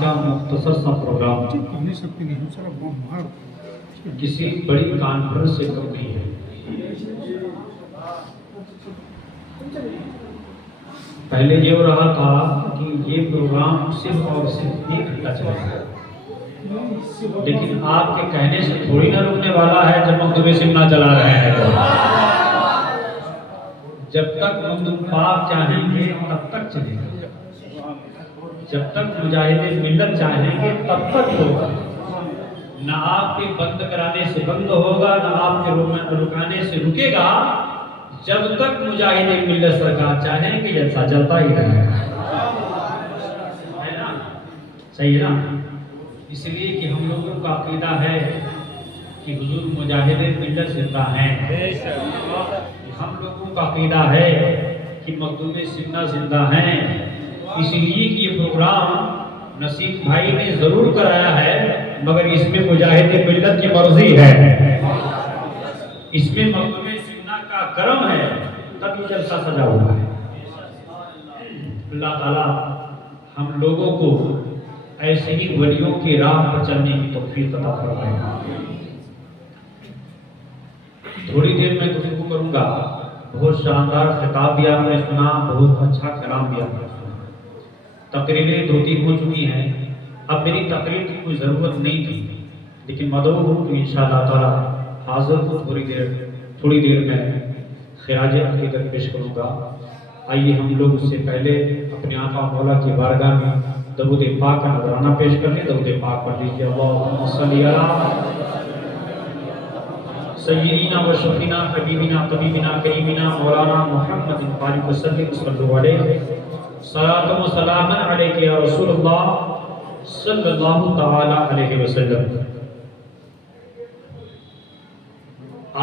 کا مختصر سا پروگرام کسی بڑی کانفرنس سے کم نہیں ہے. پہلے یہ ہو رہا تھا کہ یہ پروگرام صرف اور صرف 1 گھنٹہ چلے گا، لیکن آپ کے کہنے سے تھوڑی نہ رکنے والا ہے. جب مکتوب سمنا چلا رہے ہیں تو جب تک مکتوب پاک چاہیں گے تب تک چلے گا، جب تک مجاہد ملت چاہیں گے تب تک ہوگا. نہ آپ کے بند کرانے سے بند ہوگا، نہ آپ کے رکانے سے رکے گا. جب تک مجاہد ملت سرکار چاہیں گے جلسہ چلتا ہی رہے گا. ہے نا؟ صحیح ہے نا؟ اس لیے کہ ہم لوگوں کا عقیدہ ہے کہ حضور مجاہد ملت زندہ ہیں. ہم لوگوں کا عقیدہ ہے کہ مخدوم سمنا زندہ ہیں. اس لیے کہ یہ پروگرام نصیب بھائی نے ضرور کرایا ہے، مگر اس میں مجاہد ملت کی مرضی ہے، اس میں مخدوم سمنا کا کرم ہے، تب یہ جلسہ سجا ہوا ہے. اللہ تعالیٰ ہم لوگوں کو ایسے ہی ولیوں کی راہ پر چلنے کی توفیق عطا فرمائے. تھوڑی دیر میں گفتگو کروں گا. بہت شاندار خطاب بھی آپ نے سنا، بہت اچھا کلام بھی آپ نے سنا. تقریریں 2-3 ہو چکی ہیں. اب میری تقریر کی کوئی ضرورت نہیں تھی، لیکن مدعو ہوں تو انشاءاللہ تعالی حاضر ہوں. تھوڑی دیر میں خراج عقیدت پیش کروں گا. آئیے ہم لوگ اس سے پہلے اپنے آقا مولا کی بارگاہ میں درود پاک کا نذرانہ پیش کر لیں. درود پاک پڑھ لیجیے. اللہم صلی علی سیدنا و شفینا حبیبنا طبیبنا کریمنا مولانا محمد فاروق وسلم صلی اللہ علیہ صلاۃ و سلام علیک یا رسول اللہ صلی اللہ تعالی علیہ وسلم.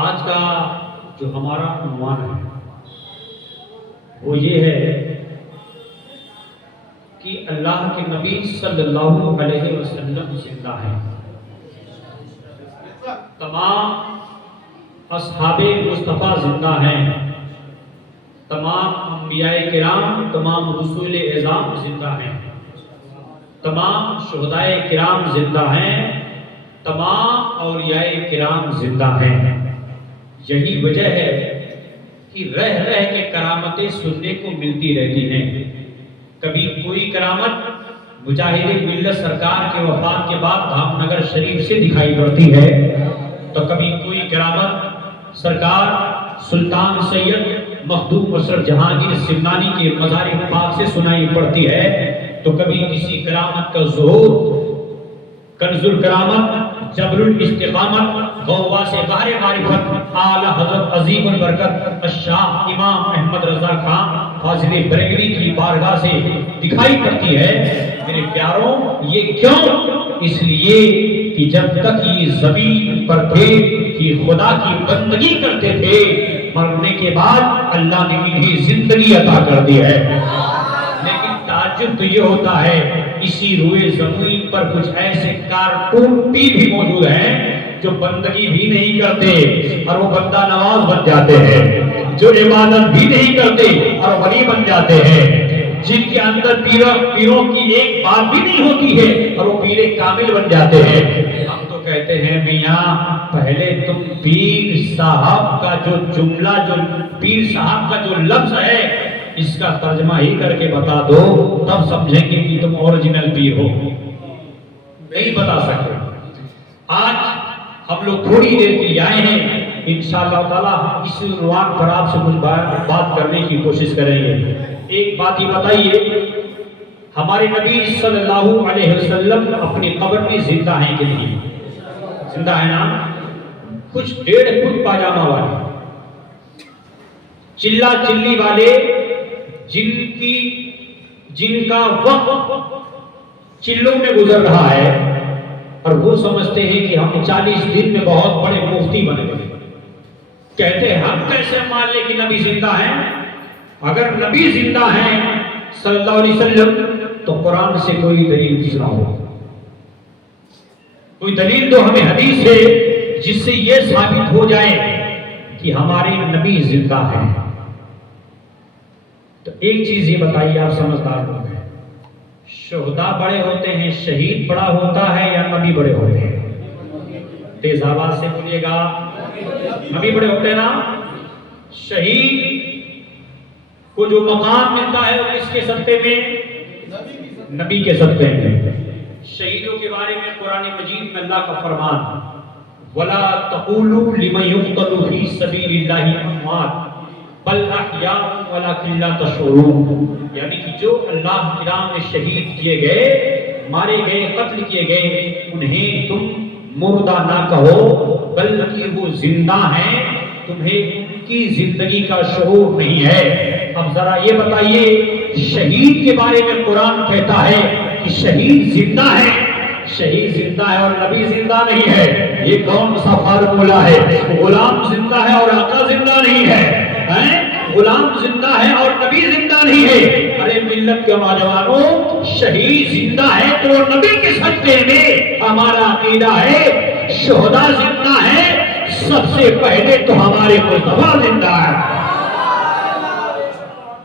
آج کا جو ہمارا عنوان ہے وہ یہ ہے کہ اللہ کے نبی صلی اللہ علیہ وسلم زندہ ہیں. تمام اصحاب مصطفیٰ زندہ ہیں. تمام انبیاء کرام، تمام رسول اعظام زندہ ہیں. تمام شہداء کرام زندہ ہیں. تمام اولیاء کرام زندہ ہیں. یہی وجہ ہے کہ رہ رہ کے کرامتیں سننے کو ملتی رہتی ہیں. کبھی کوئی کرامت مجاہد ملت سرکار کے وفات کے بعد دھام نگر شریف سے دکھائی پڑتی ہے، تو کبھی کوئی کرامت سرکار سلطان سید مخدوم مشرف جہانگیر سمنانی کے مزار پاک سے سنائی پڑتی ہے، تو کبھی کسی کرامت کا ظہور کنز الکرامت جبر الاستقامت غواص بحر معرفت اعلی حضرت عظیم البرکت الشاہ امام احمد رضا خان فاضل بریلوی کی بارگاہ سے دکھائی پڑتی ہے. میرے پیاروں، یہ کیوں؟ اس لیے کہ جب تک یہ زمین پر تھے کہ خدا کی بندگی کرتے تھے، مرنے کے بعد اللہ نے انہیں زندگی عطا کر دی ہے. لیکن تعجب تو یہ ہوتا ہے اسی روئے زمین پر کچھ ایسے کارٹون بھی موجود ہیں جو بندگی بھی نہیں کرتے اور وہ بندہ نواز بن جاتے ہیں، جو عبادت بھی نہیں کرتے اور ولی بن جاتے ہیں، جن کے اندر پیروں کی ایک بات بھی نہیں ہوتی ہے اور وہ پیر کامل بن جاتے ہیں. ہم تو کہتے ہیں میاں پہلے تم پیر صاحب کا جو جملہ، جو پیر صاحب کا جو لفظ ہے، اس کا ترجمہ ہی کر کے بتا دو، تب سمجھیں گے کہ تم اوریجنل پیر ہو. نہیں بتا سکتے. آج ہم لوگ تھوڑی دیر کے لیے آئے ہیں، انشاءاللہ تعالیٰ اس عنوان پر آپ سے کچھ بات کرنے کی کوشش کریں گے. ایک بات ہی بتائیے، ہمارے نبی صلی اللہ علیہ وسلم اپنی قبر میں زندہ ہیں کہ نہیں؟ زندہ ہے نا؟ کچھ 1.5 فٹ پاجامہ والے، چلا چلی والے، جن کا وقت چلوں میں گزر رہا ہے، اور وہ سمجھتے ہیں کہ ہم 40 دن میں بہت بڑے مفتی بنے. کہتے ہیں ہم کیسے مان لیں کہ نبی زندہ ہیں؟ اگر نبی زندہ ہیں صلی اللہ علیہ وسلم تو قرآن سے کوئی دلیل سناؤ. کوئی دلیل تو ہمیں حدیث ہے جس سے یہ ثابت ہو جائے کہ ہمارے نبی زندہ ہیں. تو ایک چیز یہ بتائیے، آپ سمجھدار ہو گئے، شہداء بڑے ہوتے ہیں، شہید بڑا ہوتا ہے یا نبی بڑے ہوتے ہیں؟ تیز آواز سے بولیے گا، نبی بڑے ہوتے ہیں نا؟ شہید کو جو مقام ملتا ہے وہ کس کے صدقے میں؟ نبی کے صدقے میں۔ شہیدوں کے بارے میں قرآن مجید میں اللہ کا فرمان، وَلَا تَقُولُوا لِمَن يُقْتَلُ فِي سَبِيلِ اللَّهِ أَمْوَاتٌ بَلْ أَحْيَاءٌ وَلَٰكِن لَّا تَشْعُرُونَ، یعنی کہ جو اللہ کی راہ میں شہید کیے گئے، مارے گئے، قتل کیے گئے، انہیں تم مردہ نہ کہو بلکہ وہ زندہ ہیں، تمہیں ان کی زندگی کا شعور نہیں ہے۔ اب ذرا یہ بتائیے، شہید کے بارے میں قرآن کہتا ہے کہ شہید زندہ ہے، شہید زندہ ہے اور نبی زندہ نہیں ہے، یہ کون سا فارمولہ ہے؟ غلام زندہ ہے اور آقا زندہ نہیں ہے، غلام زندہ ہے اور نبی زندہ نہیں ہے۔ ارے ملت کے نوجوانوں، شہید زندہ ہے تو نبی کے صدقے میں ہمارا عقیدہ ہے، شہداء زندہ ہے، سب سے پہلے تو ہمارے مصطفیٰ زندہ ہے۔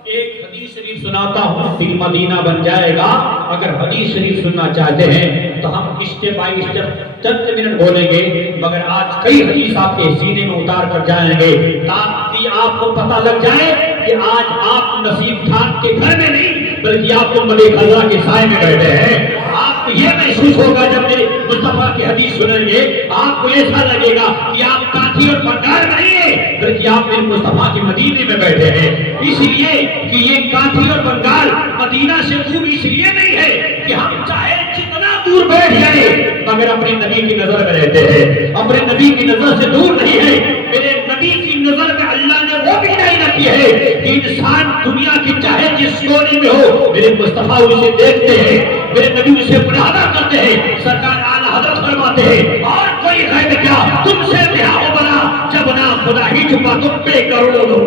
ایک حدیث شریف سناتا ہوں، دل مدینہ بن جائے گا۔ اگر حدیث شریف سننا چاہتے ہیں تو ہم اسٹیپ بائی اسٹیپ چند منٹ بولیں گے، مگر آج کئی حدیث آپ کے سینے میں اتار کر جائیں گے تاکہ آپ کو پتہ لگ جائے کہ آج آپ نصیب خان کے گھر میں نہیں بلکہ آپ کو ملک اللہ کے سائے میں بیٹھے ہیں۔ آپ کو یہ محسوس ہوگا جب میرے مصطفیٰ کی حدیث سنیں گے، آپ کو ایسا لگے گا کہ آپ کاٹھی اور بنگال نہیں ہیں بلکہ آپ میرے مصطفیٰ کے مدینے میں بیٹھے ہیں۔ اس لیے کہ یہ کاٹھی اور بنگال مدینہ سے دور اس لیے نہیں ہے کہ ہم چاہے جتنا دور بیٹھ جائے مگر اپنے نبی کی نظر میں رہتے ہیں، اپنے نبی کی نظر سے دور نہیں ہے۔ میرے نبی کی نظر میں اللہ نے وہ بھی نہیں رکھی ہے کہ انسان دنیا کی چاہے جس کونے میں ہو، میرے مصطفیٰ اسے دیکھتے ہیں، میرے نبی اسے مشاہدہ کرتے ہیں۔ سرکار اعلیٰ حضرت فرماتے ہیں، اور کوئی غیب کیا تم سے بہا ہو بنا، جب نہ خدا ہی چھپا تم پہ کروڑوں دو۔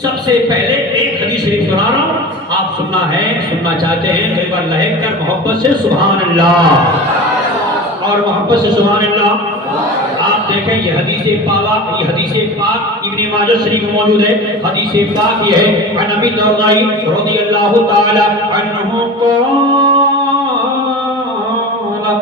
سب سے پہلے ایک حدیث شریف سنا رہا ہوں، آپ سننا چاہتے ہیں کئی بار لہک کر محبت سے سبحان اللہ، اور محبت سے سبحان اللہ۔ آپ دیکھیں یہ حدیث پاک ابن ماجہ شریف میں موجود ہے۔ حدیث پاک یہ ہے، عن ابی الدرداء رضی اللہ تعالی عنہ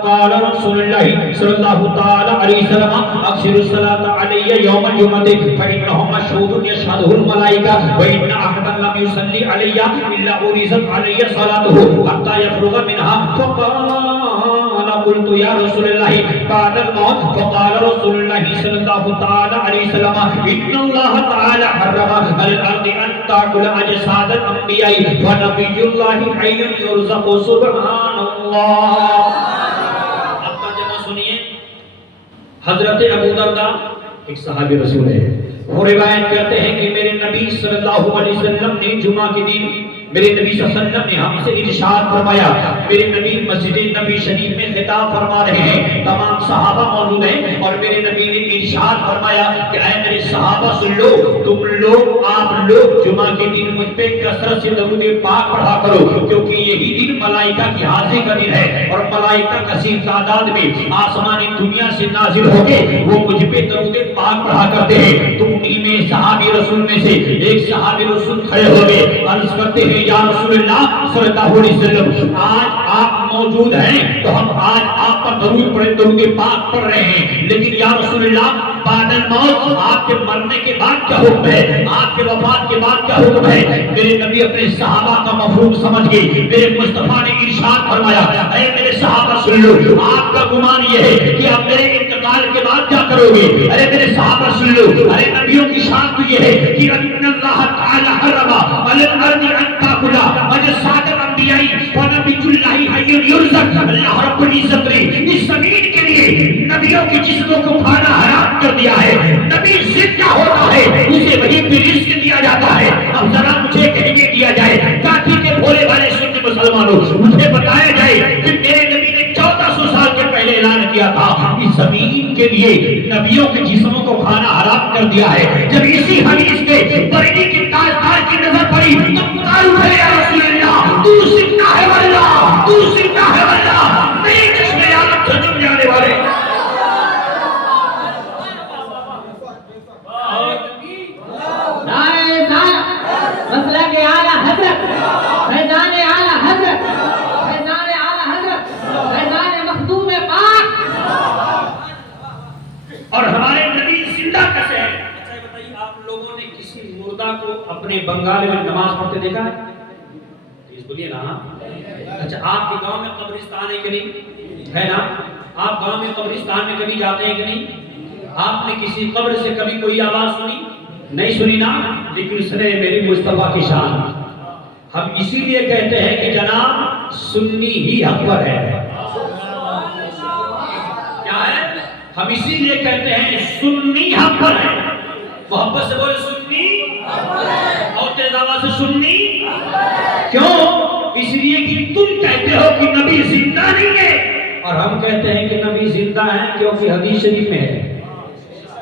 قال رسول اللہ صلی اللہ تعالی علیہ وسلم اکثر الصلاۃ علی یوم الجمعہ فانه مشهود یشهده الملائکہ وان احدا لم يصلی علی الا اريزت علی صلاته حتى يفرغ منها فقال قلت یا رسول اللہ بعد الموت فقال رسول اللہ صلی اللہ تعالی علیہ وسلم ان اللہ تعالی حرم علی الارض ان تاکل اجساد الانبیاء ونبی اللہ حی یرزق سبحان اللہ۔ حضرت ابو درداء ایک صحابی رسول ہے، وہ روایت کرتے ہیں کہ میرے نبی صلی اللہ علیہ وسلم نے جمعہ کے دن میرے نبی صلی اللہ علیہ وسلم نے ہم سے ارشاد فرمایا، میرے نبی مسجد نبی شریف میں خطاب فرما رہے ہیں، تمام صحابہ موجود ہیں اور میرے نبی نے ارشاد فرمایا کہ اے میرے صحابہ سن لو، تم لوگ آپ لوگ جمعہ کے دن مجھ پہ کثرت سے درود پاک پڑھا کرو، کیونکہ یہی دن ملائکہ کی حاضری کا دن ہے اور ملائکہ کثیر تعداد میں آسمانی دنیا سے نازل ہو کے وہ مجھ پہ درود پاک پڑھا کرتے ہیں۔ تو انہی میں صحابی رسول میں سے ایک صحابی رسول کھڑے ہو گئے، عرض کرتے ہیں یا رسول اللہ صلی اللہ علیہ وسلم آج آپ موجود ہیں تو ہم آج آپ پر درود پاک پڑھ رہے ہیں، لیکن یا رسول اللہ بعد الموت آپ کے مرنے کے بعد کیا حکم ہے، آپ کے وفات کے بعد کیا حکم ہے؟ میرے نبی اپنے صحابہ کا مفہوم سمجھ گئے، میرے مصطفیٰ نے ارشاد فرمایا اے میرے صحابہ سن لو، آپ کا گمان یہ ہے کہ آپ میرے انتقال کے بعد کیا کرو گے؟ ارے میرے صحابہ سن لو، ارے نبیوں کی شان تو یہ ہے کہ ان اللہ تعالی حرم علی الارض ان تاکل اجساد الانبیاء ونبی اللہ حی یرزق۔ اللہ رب العزت نے اس زمین کے لیے نبیوں کی جسموں کو کھانا حرام کر دیا ہے، نبی زندہ ہوتا ہے اسے وہی پہ رزق دیا جاتا ہے۔ اب ذرا مجھے کہنے دیا جائے کاٹھی کے بھولے والے سنی مسلمانوں، مجھے بتایا جائے کہ میرے نبی نے 1400 سال کے پہلے اعلان کیا تھا اس زمین کے لیے نبیوں کے جسموں کو کھانا حرام کر دیا ہے، جب اسی حدیث میں بریلی کے تاجدار کی نظر پڑی پڑی تو پکار اٹھے یا رسول اللہ تو زندہ ہے واللہ، تو زندہ ہے واللہ، نہیں جس میں عالم سے جم جانے والے. مسلک اعلیٰ حضرت فیضان اعلیٰ حضرت فیضان اعلیٰ حضرت فیضان مخدوم پاک. اور ہمارے نبی زندہ کیسے ہیں؟ اچھا بتائیے، آپ لوگوں نے کسی مردہ کو اپنے بنگال میں نماز پڑھتے دیکھا ہے؟ اس بولیے نا. اچھا آپ کے گاؤں میں قبرستان ہے کہ نہیں ہے نا؟ آپ گاؤں میں قبرستان میں کبھی جاتے ہیں کہ نہیں؟ آپ نے کسی قبر سے کبھی کوئی آواز سنی؟ نہیں سنی نا. لیکن سنے میری مصطفیٰ کی شان. ہم اسی لیے کہتے ہیں کہ جناب سنی ہی حق پر ہے. کیا ہے؟ ہم اسی لیے کہتے ہیں سنی حق پر ہے. محبت سے بولے سنی اور تیز آواز سے سنی. کیوں؟ اس لیے کہ تم کہتے ہو کہ نبی زندہ نہیں ہے اور ہم کہتے ہیں کہ نبی زندہ ہے کیونکہ حدیث شریف میں ہے.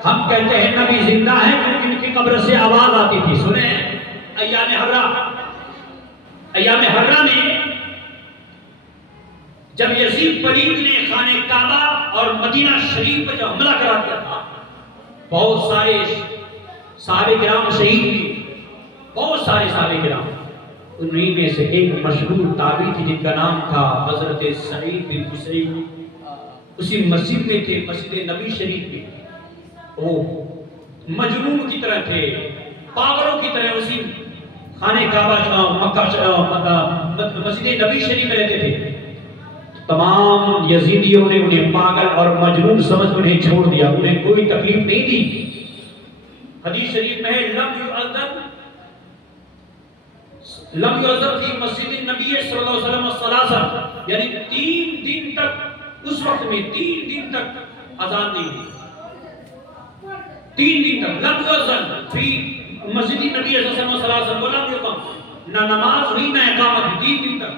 ہم کہتے ہیں نبی زندہ ہے کیونکہ ان کی قبر سے آواز آتی تھی. سنیں ایام حرہ میں جب یزید پلید نے خانہ کعبہ اور مدینہ شریف پر جب حملہ کرا دیا تھا، بہت سارے صحابہ کرام شہید ہوئے. بہت سارے صحابہ کرام. انہی میں سے ایک مشہور تابعی تھی جن کا نام تھا حضرت سعید بن مسیب. اسی مسجد میں تھے، مسجد نبی شریف میں. وہ مجنون کی طرح تھے، پاگلوں کی طرح اسی خانہ کعبہ مکہ مسجد نبی شریف میں رہتے تھے. تمام یزیدیوں نے انہیں پاگل اور مجنون سمجھ انہیں چھوڑ دیا. انہیں کوئی تکلیف نہیں دی. حدیث شریف میں ہے لم یؤذن فی مسجد النبی صلی اللہ علیہ وسلم الثلاثہ، یعنی 3 دن تک، اس وقت میں 3 دن تک اذان نہیں ہوئی. 3 دن تک لم یؤذن فی مسجد النبی صلی اللہ علیہ وسلم الثلاثہ، ولم یقم، نہ نماز ہوئی نہ اقامت ہوئی. 3 دن تک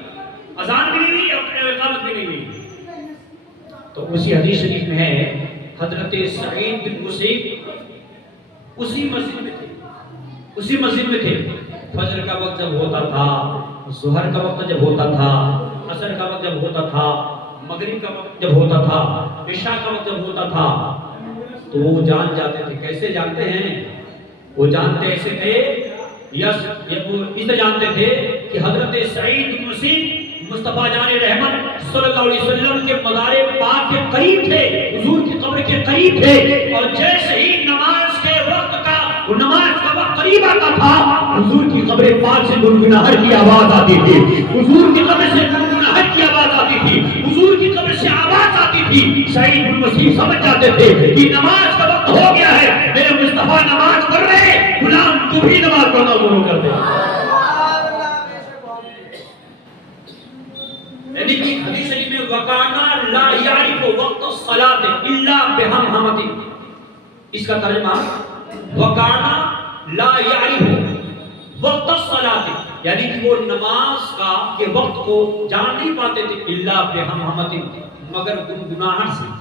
اذان بھی نہیں ہوئی اور اقامت بھی نہیں ہوئی. تو اسی حدیث شریف میں ہے حضرت سعید بن مسیب اسی مسجد میں تھے، اسی مسجد میں تھے. فجر کا وقت جب ہوتا تھا، ظہر کا وقت جب ہوتا تھا، عصر کا وقت جب ہوتا تھا، مغرب کا وقت جب ہوتا تھا، عشاء کا وقت جب ہوتا تھا، تو وہ جان جاتے تھے. کیسے جانتے ہیں؟ وہ جانتے ایسے تھے، اس جانتے تھے کہ حضرت سعید بن مسیب مصطفیٰ جان رحمت صلی اللہ علیہ وسلم کے مزار پاک کے قریب تھے، حضور کی قبر کے قریب تھے. اور جیسے ہی نماز کے وقت کا، وہ نماز کا وقت قریب آتا تھا، حضور کی قبر پاک سے گنگناہٹ کی آواز آتی تھی. حضور کی قبر سے گنگناہٹ کی آواز آتی تھی. حضور کی قبر سے آواز آتی تھی. سعید بن مسیب سمجھ جاتے تھے کہ نماز کا وقت ہو گیا ہے، میرے مصطفیٰ نماز پڑھ رہے ہیں، غلام تو بھی نماز پڑھنا شروع کر دے. یعنی کہ حدیث شریف میں وکانا لا یعرف وقت الصلاۃ الا بہمہمۃ، اس کا ترجمہ وکانا لا یعرف وقت الصلاۃ، یعنی کہ وہ نماز کا کے وقت کو جان نہیں پاتے تھے الا بہمہمۃ، مگر گنگناہٹ سے.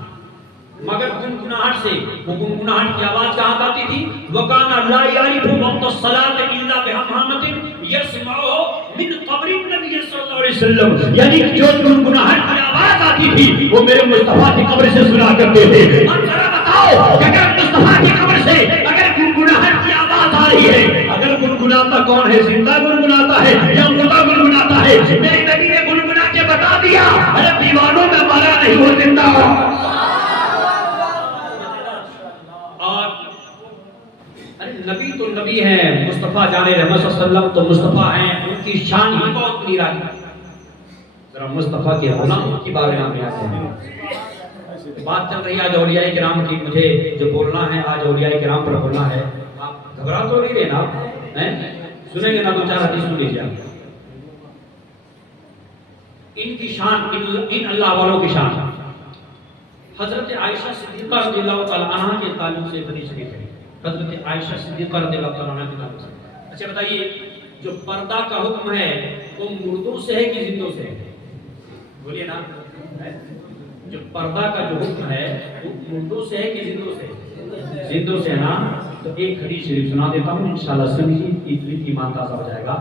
مگر گنگناہٹ سے. وہ گنگناہٹ کی آواز کہاں آتی تھی؟ وکانا لا یعرف وقت الصلاۃ الا بہمہمۃ یسمعہ من قبر النبی صلی اللہ علیہ وسلم، یعنی جو گنگناہٹ کی آواز آتی تھی وہ میرے مصطفیٰ کی قبر سے سنا کرتے تھے. اب ذرا بتاؤ کہ اگر مصطفیٰ کی قبر سے اگر گنگناہٹ کی آواز آ رہی ہے، اگر گنگناتا کون ہے؟ زندہ گنگناتا ہے یا مردہ گنگناتا ہے؟ میرے نبی نے گنگنا کے بتا دیا، ارے دیوانوں میں مارا نہیں، وہ زندہ ہو. نبی تو نبی ہیں، مصطفیٰ جان رحمت صلی اللہ علیہ وسلم تو مصطفیٰ ہیں، ان کی شان ہی بہت نرالی. ذرا مصطفیٰ کے غلاموں کی بارے میں آتے ہیں. بات چل رہی ہے آج اولیاء کرام کی، مجھے جو بولنا ہے آج اولیاء کرام پر بولنا ہے. آپ گھبرا تو نہیں رہے نا؟ سنیں گے نا؟ 2-4 حدیث سن لیجیے. ان کی شان، ان اللہ والوں کی شان. حضرت عائشہ صدیقہ رضی اللہ تعالیٰ عنہ کے تعلق سے حدیث شریف ہے. حضرت عائشہ صدیقہ رضی اللہ تعالیٰ عنہ کے تعلق سے. اچھا بتائیے، جو پردہ کا حکم ہے وہ مردوں سے ہے کہ زندوں سے ہے؟ بولیے نا. جو پردہ کا جو حکم ہے وہ مردوں سے ہے کہ زندوں سے ہے؟ زندوں سے نا تو ایک حدیث شریف سنا دیتا ہوں انشاءاللہ سمجھیں ایمان تازہ ہو جائے گا.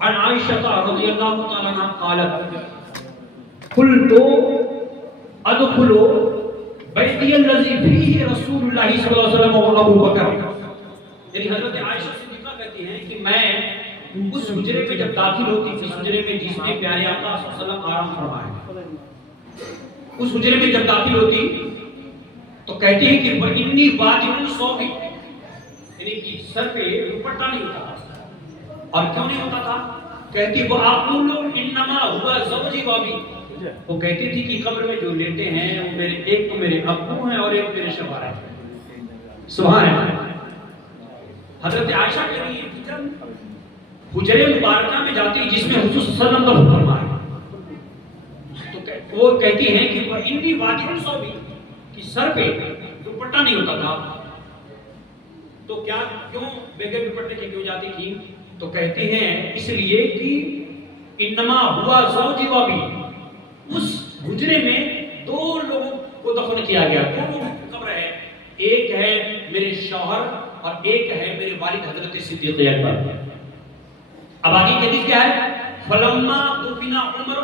عن عائشہ رضی اللہ تعالی عنہا قالت قلت ادخل بیتی الذی فیہ رسول اللہ صلی اللہ علیہ وسلم و ابو بکر. یعنی حضرت عائشہ صدیقہ کہتی ہیں کہ میں اس حجرے میں جب داخل ہوتی تھی، اس حجرے میں جس میں پیارے آقا صلی اللہ علیہ وسلم آرام فرمائے، اس حجرے میں جب داخل ہوتی تو کہتی ہے کہ وَإِنِّي وَاجِبٌ صَوْبِي، یعنی کہ سر پہ دوپٹہ نہیں ہوتا تھا. اور کیوں نہیں ہوتا تھا؟ کہتی وَأَقُولُ إِنَّمَا هُوَ زَوْجِي وَأَبِي. وہ کہتی تھی کہ قبر میں جو لیٹے ہیں وہ میرے ایک تو میرے ابو ہیں اور ایک میرے شوہر ہیں. سبحان اللہ. حضرت عائشہ کہہ رہی ہے کہ جب حجرے مبارکہ میں جاتی جس میں حضور صلی اللہ علیہ وسلم کا حکم ہے تو وہ کہتی ہیں کہ وَإِنِّي وَاجِبٌ صَوْبِي، کہ سر پہ دوپٹہ نہیں ہوتا تھا. تو کیا کیوں بغیر دوپٹے کے کیوں جاتی تھی؟ تو کہتے ہیں اس لیے کہ انما ہوا زوجی وابی، اس حجرے میں دو لوگوں کو دفن کیا گیا، دو لوگوں کی قبر ہے، ایک ہے میرے شوہر اور ایک ہے میرے والد حضرت صدیق اکبر. اب آگے کی حدیث کیا ہے؟ فلما دفن عمر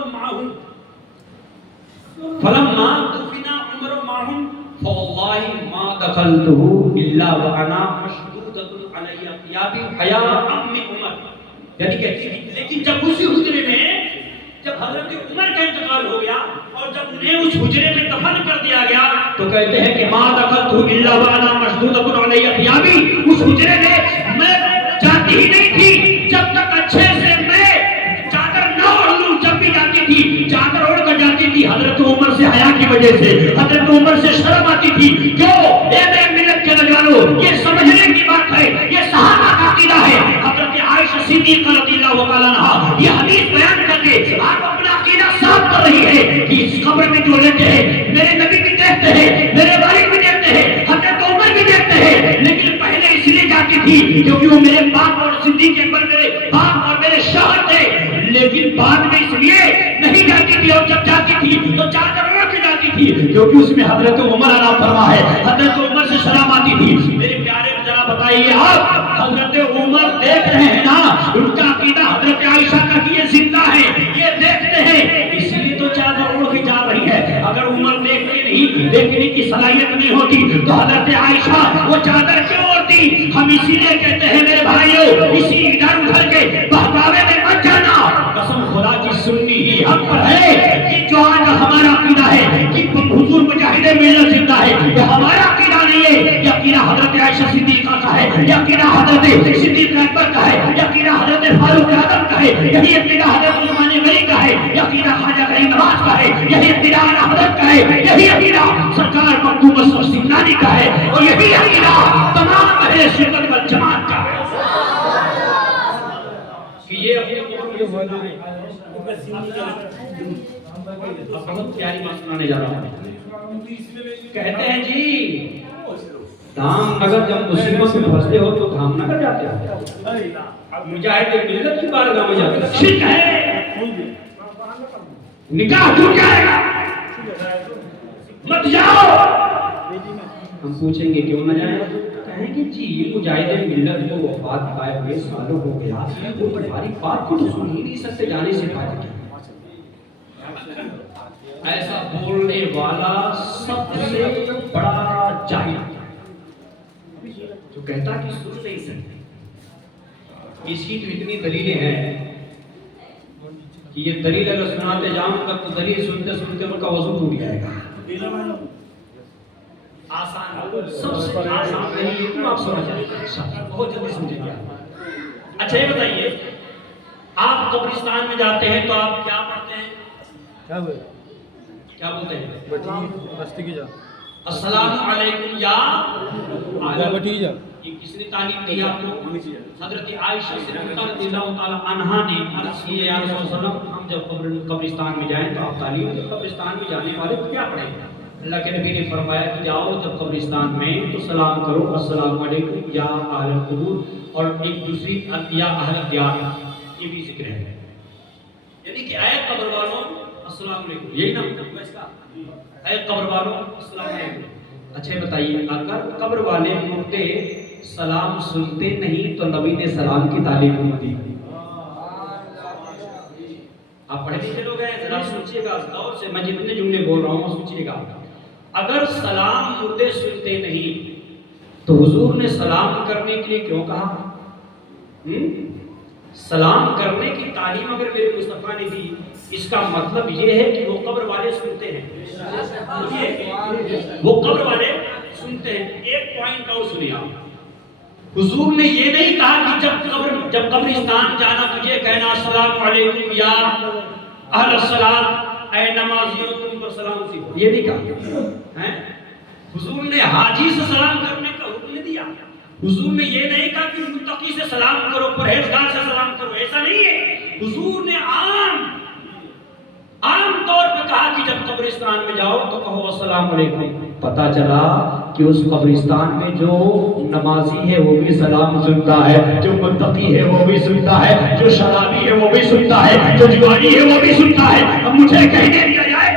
معهم فوالله ما دخلته الا وانا مشدودۃ علی ثيابي حیاء من عمر. یعنی کہتی ہے لیکن جب اسی حجرے میں جب حضرت عمر کا انتقال ہو گیا اور جب انہیں اس حجرے میں دفن کر دیا گیا تو کہتے ہیں کہ ما دخلت الا وانا مشدودۃ علی ثيابي، اس حجرے میں میں جاتی ہی نہیں تھی جب تک اچھے سے میں چادر نہ اوڑھ لوں. جب بھی جاتی تھی چادر اوڑھ کر جاتی تھی. حضرت عمر سے حیا کی وجہ سے، حضرت عمر سے شرم آتی تھی. کیوں؟ اے میرے ملت کے نوجوانوں، یہ سمجھنے کی بات ہے، یہ صحابہ کا عقیدہ ہے. حضرت عائشہ صدیقہ رضی اللہ تعالی عنہا یہ حدیث بیان کر کے آپ اپنا عقیدہ صاف کر رہی ہے کہ اس قبر میں جو لیتے ہیں میرے نبی بھی دیکھتے ہیں، میرے والد بھی دیکھتے ہیں، حضرت عمر بھی دیکھتے ہیں. لیکن پہلے اس لیے جاتی تھی کیونکہ وہ میرے باپ اور صدیق اکبر میرے باپ اور میرے شوہر تھے. لیکن بعد میں اس لیے نہیں جاتی تھی، اور جب جاتی تھی تو چادر اوڑھ کے جاتی تھی کیونکہ اس میں حضرت عمر علیہ فرما ہے. حضرت عمر سے شرم آتی تھی. میرے پیارے ذرا بتائیے آپ حضرت عمر دیکھ رہے ہیں نا، ان کا عقیدہ حضرت عائشہ کا یہ زندہ ہے، یہ دیکھتے ہیں اس لیے تو چادر اوڑھ کے جا رہی ہے. اگر عمر دیکھتے نہیں، دیکھنے کی صلاحیت نہیں ہوتی تو حضرت عائشہ وہ چادر کیوں اوڑھتی؟ ہم اسی لیے کہتے ہیں میرے بھائیوں، اسی ادھر ادھر کے بہکاوے میں مت جانا. قسم خدا کی سنی ہی حق پر ہے کہ جو آج ہمارا عقیدہ ہے کہ حضور مجاہد ملت زندہ ہے، یہ ہمارا عقیدہ نہیں ہے. یہ عقیدہ حضرت عائشہ صدیقہ کا ہے، یہ عقیدہ حضرت صدیق اکبر کا ہے، یہ عقیدہ حضرت فاروق اعظم کا ہے، یہی عقیدہ حضرت عثمان غنی کا ہے، یہ عقیدہ خواجہ غریب نواز کا ہے، یہی عقیدہ احمد کا ہے، یہی عقیدہ سرکار مخدوم مصطفیٰ سمنانی کا ہے، اور یہی عقیدہ تمام اہل سنت والجماعت کا ہے. یہ بہت پیاری بات سنانے جا رہا ہوں. کہتے ہیں جی دھام نگر جب مصیبت میں پھنستے ہو تو دھام نگر جاتے ہو، مجاہد ملت کی بارگاہ میں جاتے ہو. شرک ہے، نکاح ٹوٹ جائے گا، مت جاؤ. ہم پوچھیں گے کیوں نہ جائیں؟ کہیں گے جی مجاہد ملت کو وفات پائے ہوئے سالوں ہو گیا، وہ تمہاری بات کو سن ہی نہیں سکتے، جانے سے فائدہ کیا؟ ایسا بولنے والا سب سے بڑا جاہل جو کہتا کہ سن نہیں سکتے. اس کی تو اتنی دلیلیں ہیں کہ یہ دلیل اگر سناتے جاؤں گا تو دلیل سنتے سنتے ان کا وضو ٹوٹ جائے گا. آسان سب سے آسان دلیل ہے، آپ سمجھ جائیں بہت جلدی سمجھیں گے. اچھا یہ بتائیے آپ قبرستان میں جاتے ہیں تو آپ کیا پڑھتے ہیں؟ کیا بولتے ہیں؟ السلام علیکم یا بھتیجا. یہ کس نے تعلیم دی آپ کو؟ حضرت عائشہ صدیقہ رضی اللہ تعالی عنہا نے عرض کی یا رسول اللہ صلی اللہ علیہ وسلم ہم جب قبرستان میں جائیں تو آپ تعلیم دیں، قبرستان میں جانے والے تو کیا پڑھیں؟ اللہ کے نبی نے فرمایا کہ جاؤ جب قبرستان میں تو سلام کرو السلام علیکم یا اہل القبور، اور ایک دوسری یا اہل الدیار، یہ بھی ذکر ہے. یعنی کہ اے قبر والوں السلام علیکم، یہی نام ہے اس کا، اے قبر والوں السلام علیکم. اچھا بتائیے اگر قبر والے مردے سلام سنتے نہیں تو نبی نے سلام کی تعلیم کیوں دی؟ آپ پڑھے لکھے لوگ ہیں، ذرا سوچیے گا غور سے، میں جتنے جملے بول رہا ہوں سوچیے گا. اگر سلام مردے سنتے نہیں تو حضور نے سلام کرنے کے لیے کیوں کہا؟ سلام کرنے کی تعلیم اگر میرے مصطفیٰ نے دی، اس کا مطلب یہ ہے کہ وہ قبر والے سنتے ہیں، وہ قبر والے سنتے ہیں. ایک پوائنٹ اور سنیے آپ، حضور نے یہ نہیں کہا کہ جب قبرستان جانا تجھے کہنا السلام علیکم یا اہل الصلاۃ، اے نمازیوں تم پر سلام سیکھو، یہ نہیں کہا ہے. حضور نے حاجی سے سلام کرنے کا حکم نہیں دیا. حضور نے یہ نہیں کہا کہ متقی سے سلام کرو، پرہیزگار سے سلام کرو، ایسا نہیں ہے. حضور نے عام طور پہ کہا کہ جب قبرستان میں جاؤ تو کہو السلام علیکم. پتا چلا کہ اس قبرستان میں جو نمازی ہے وہ بھی سلام سنتا ہے، جو متقی ہے وہ بھی سنتا ہے، جو شرابی ہے وہ بھی سنتا ہے، جو جوانی ہے وہ بھی سنتا ہے. اب مجھے کہنے دیا جائے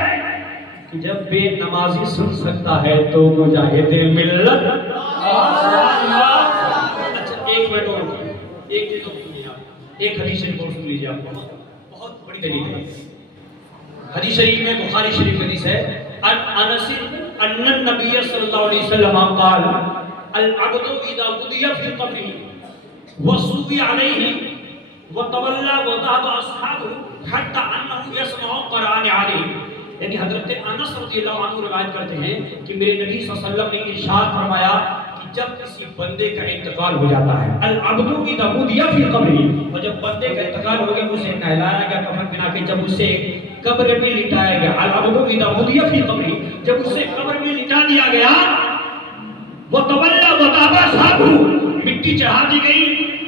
کہ جب بے نمازی سن سکتا ہے تو مجاہد ملت. اچھا ایک منٹ اور، ایک چیز اور سنیے آپ، ایک حدیث شریف اور سن لیجیے آپ، بہت بڑی دلیل ہے. حدیث شریف میں بخاری شریف حدیث ہے، انس ان النبی صلی اللہ علیہ وسلم قال العبد اذا قضي في قبره وصلي عليه وتولى وذهب اصحابه حتى انه يسمع قران عليه. یعنی حضرت انس رضی اللہ عنہ روایت کرتے ہیں کہ میرے نبی صلی اللہ علیہ وسلم نے ارشاد فرمایا کہ جب کسی بندے کا انتقال ہو جاتا ہے، العبد اذا قضي في قبره، اور جب بندے کا انتقال ہو گیا اسے نہلایا گیا، کفن پہنا کے جب اسے قبر میں لٹایا گیا، العبد اذا قضي في قبره، جب اسے قبر میں لٹا دیا گیا، وتولى وذهب اصحابه، مٹی چڑھا دی گئی،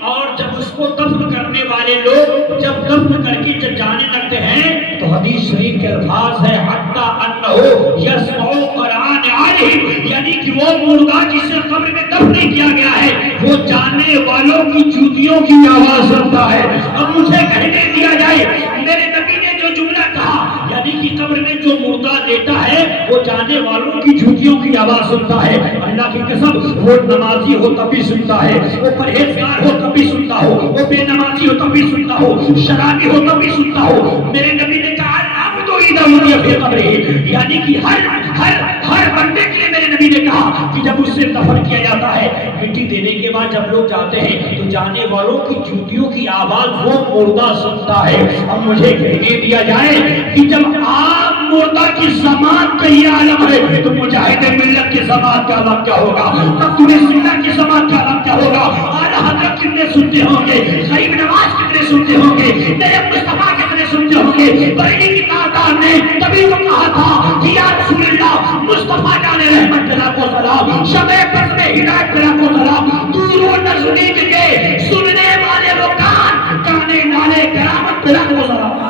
اور جب اس کو دفن کرنے والے لوگ جب دفن کر کے جب جانے لگتے ہیں تو حدیث شریف کے الفاظ ہے حتی انہو یسمع قرآن علیہ، یعنی کہ وہ مردہ جسے قبر میں دفن نہیں کیا گیا ہے وہ جانے والوں کی جوتیوں کی آواز سنتا ہے. اب مجھے کہنے دیا جائے میرے نبی نے جو جملہ کہا، یعنی کہ قبر میں جو مردہ لیٹا ہے وہ جانے والوں کی جوتیوں کی آواز سنتا ہے. اللہ کی قسم، وہ نمازی ہو تب بھی سنتا ہے، وہ پرہیزگار ہو تب بھی سنتا ہو، وہ بے نمازی ہو تب بھی سنتا ہو، شرابی ہو تب بھی سنتا ہو. میرے نبی نے کہا العبد اذا قضي في قبره، یعنی کہ ہر بندے کے لیے میرے نبی نے کہا کہ جب اسے دفن کیا جاتا ہے، مٹی دینے کے بعد جب لوگ جاتے ہیں تو جانے والوں کی جوتیوں کی آواز وہ مردہ سنتا ہے. اب مجھے کہنے دیا جائے کہ جب آپ مردہ کی سماعت کا یہ عالم ہے تو مجاہد ملت کی سماعت کا عالم کیا ہوگا، مقتول سنت کی سماعت کا عالم کیا ہوگا. اعلیٰ حضرت کتنے سنتے ہوں گے، غریب نواز کتنے سنتے ہوں گے، میرے مصطفیٰ کتنے سنتے ہوں گے. بریلی کی تعداد نے تبھی تو کہا تھا کہ یا رسول اللہ مصطفیٰ جان رحمت پہ لاکھوں سلام، شمع بزم ہدایت پہ لاکھوں سلام، دور و نزدیک کے سننے والے وہ کان، گانے والے کرامت پہ لاکھوں سلام.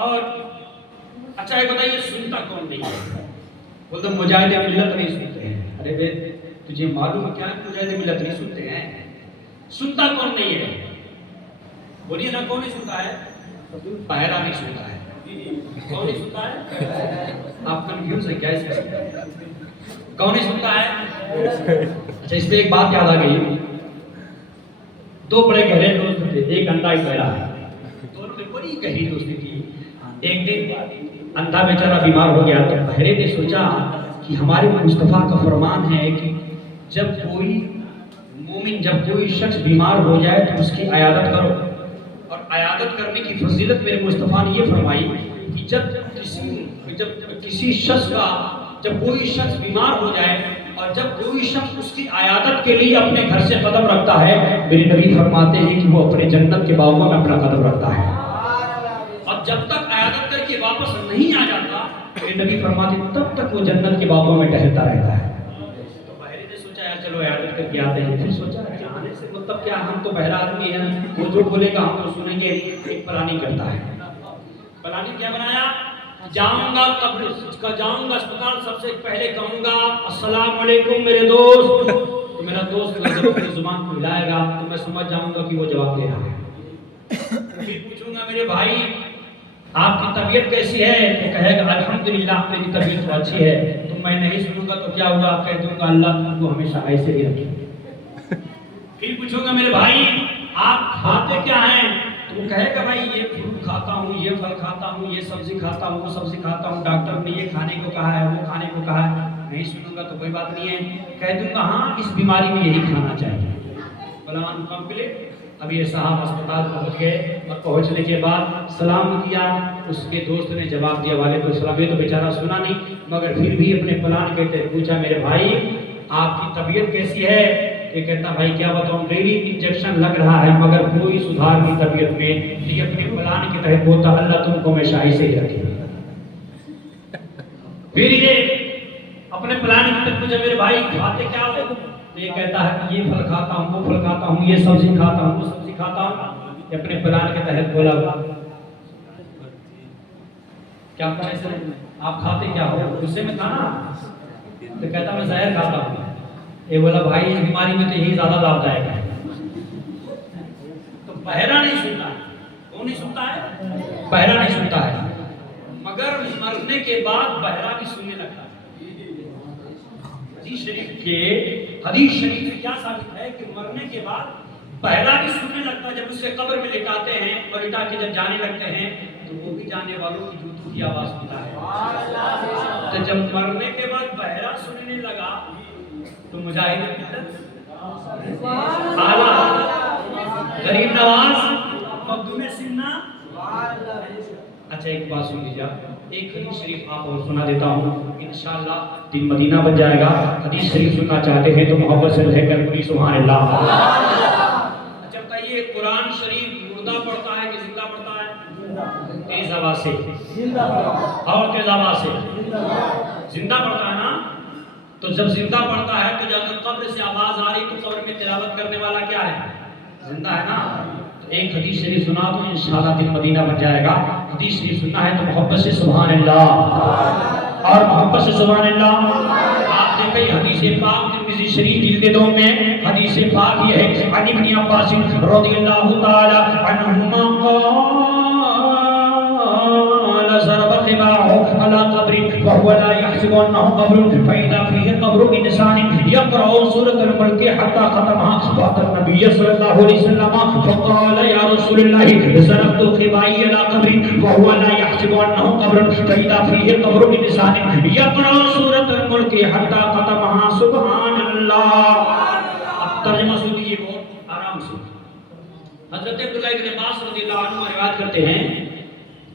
اور اچھا یہ بتائیے سنتا کون نہیں ہے؟ بولتے مجاہد ملت نہیں سنتے ہیں. ارے بے تجھے معلوم ہے کیا مجاہد ملت نہیں سنتے ہیں؟ سنتا کون نہیں ہے؟ بولیے نا کون نہیں سنتا ہے؟ پہرا نہیں سنتا ہے. کون نہیں سنتا ہے؟ آپ کنفیوز ہے کیا اس میں؟ کون نہیں سنتا ہے؟ اچھا اس پہ ایک بات یاد آ گئی. دو بڑے گہرے دوست تھے، ایک اندھا ایک بہرا ہے، دونوں میں بڑی گہری دوستی تھی. ایک دن اندھا بیچارہ بیمار ہو گیا تو بہرے نے سوچا کہ ہمارے مصطفیٰ کا فرمان ہے کہ جب کوئی مومن، جب کوئی شخص بیمار ہو جائے تو اس کی عیادت کرو. اور عیادت کرنے کی فضیلت میرے مصطفیٰ نے یہ فرمائی کہ جب کسی شخص کا، جب کوئی شخص بیمار ہو جائے اور جب کوئی شخص اس کی عیادت کے لیے اپنے گھر سے قدم رکھتا ہے، میرے نبی فرماتے ہیں کہ وہ اپنے جنت کے باغوں میں اپنا قدم رکھتا ہے. اور جب تک عیادت کر کے واپس نہیں آ جاتا، میرے نبی فرماتے ہیں تب تک وہ جنت کے باغوں میں ٹہلتا رہتا ہے. تو بہرے نے سوچا یار چلو عیادت کر کے آتے ہیں. پھر سوچا کہ آنے سے مطلب کیا، ہم تو بہرا آدمی ہیں، وہ جو بولے گا ہم تو سنیں گے. ایک پلاننگ کرتا ہے. پلاننگ کیا بنایا؟ جاؤں گا قبر کا، جاؤں گا اسپتال، سب سے پہلے کہوں گا السلام علیکم میرے دوست. تو میرا دوست جب اپنی زبان کو ہلائے گا تو میں سمجھ جاؤں گا کہ وہ جواب دے رہا ہے. پھر پوچھوں گا میرے بھائی آپ کی طبیعت کیسی ہے؟ تو کہے گا الحمدللہ میری طبیعت تو اچھی ہے. تو میں نہیں سنوں گا تو کیا ہوگا؟ کہہ دوں گا اللہ تم کو ہمیشہ ایسے ہی رکھے. پھر پوچھوں گا میرے بھائی آپ کھاتے کیا ہیں؟ تو وہ کہے گا بھائی یہ فروٹ کھاتا ہوں، یہ پھل کھاتا ہوں، یہ سبزی کھاتا ہوں، وہ سبزی کھاتا ہوں، ڈاکٹر نے یہ کھانے کو کہا ہے، وہ کھانے کو کہا ہے. نہیں سنوں گا تو کوئی بات نہیں ہے. کہہ دوں گا ہاں اس بیماری میں یہی کھانا چاہیے. فلاں کمپلیٹ. اب یہ صاحب اسپتال پہنچ گئے اور پہنچنے کے بعد سلام کیا. اس کے دوست نے جواب دیا وعلیکم السلام. یہ تو بیچارہ سنا نہیں مگر پھر بھی اپنے پلان کے تحت پوچھا میرے بھائی آپ کی طبیعت کیسی ہے؟ یہ کہتا بھائی کیا بتاؤں ڈیلی انجیکشن لگ رہا ہے مگر کوئی سدھار نہیں طبیعت میں. یہ اپنے پلان کے تحت بولتا اللہ تم کو ہمیشہ ایسے ہی رکھے. پھر یہ اپنے پلان کے تحت پوچھا میرے بھائی کھاتے کیا ہو؟ یہ کہتا ہے کہ یہ پھل کھاتا ہوں، وہ پھل کھاتا ہوں، یہ سبزی کھاتا ہوں، وہ سبزی کھاتا ہوں. یہ اپنے پلان کے تحت بولا کیا آپ کھاتے کیا ہو؟ غصے میں تھا نا تو کہتا میں زہر کھاتا ہوں. یہ بولا بھائی اس بیماری میں تو یہی زیادہ لابھ دائک ہے. تو بہرا نہیں سنتا ہے. کون نہیں سنتا ہے؟ بہرا نہیں سنتا ہے مگر مرنے کے بعد بہرا بھی سننے لگتا ہے. حدیث شریف کیا ثابت ہے کہ مرنے کے بعد بہرا بھی سننے لگتا ہے. جب اسے قبر میں لٹاتے ہیں اور لٹا کے جب جانے لگتے ہیں تو وہ بھی جانے والوں کی جوتوں کی آواز سنتا ہے. تو جب مرنے کے بعد بہرا سننے لگا تو مجاہد غریب نواز مخدوم سننا. اچھا ایک بات سن لیجیے. ایک حدیث شریف آپ اور سنا دیتا ہوں انشاءاللہ دن مدینہ بن جائے گا. حدیث شریف سننا چاہتے ہیں تو محبت سے لے کر پوری سبحان اللہ. اچھا بتائیے قرآن شریف مردہ پڑھتا ہے کہ زندہ پڑھتا ہے؟ تیز آواز سے اور تیز آواز سے زندہ پڑھتا ہے نا. تو جب زندہ پڑھتا ہے تو جب قبر سے آواز آ رہی تو قبر میں تلاوت کرنے والا کیا ہے؟ زندہ ہے نا. ایک حدیث شریف سنا تو انشاءاللہ دل مدینہ بن جائے گا. حدیث شریف سننا ہے تو محبت سے سبحان اللہ اور محبت سے سبحان اللہ. آپ دیکھیں حدیث پاک ترمذی شریف جلد 2 میں حدیث پاک یہ ہے عن ابن عباس رضی اللہ تعالی عنہما قال ضرب قباعه على قبر وهو لا يحسب انه قبر فاذا فيه قبر انسان يقرأ سورة الملك حتى ختمها فأتى النبي صلى الله عليه وسلم فقال يا رسول الله ضربت قباعي على قبر وهو لا يحسب انه قبر فاذا فيه قبر انسان يقرأ سورة الملك حتى ختمها سبحان الله. اب ترجمہ سن لیجیے بہت آرام سے. حضرت عبداللہ ابن عباس رضی اللہ عنہ روایت کرتے ہیں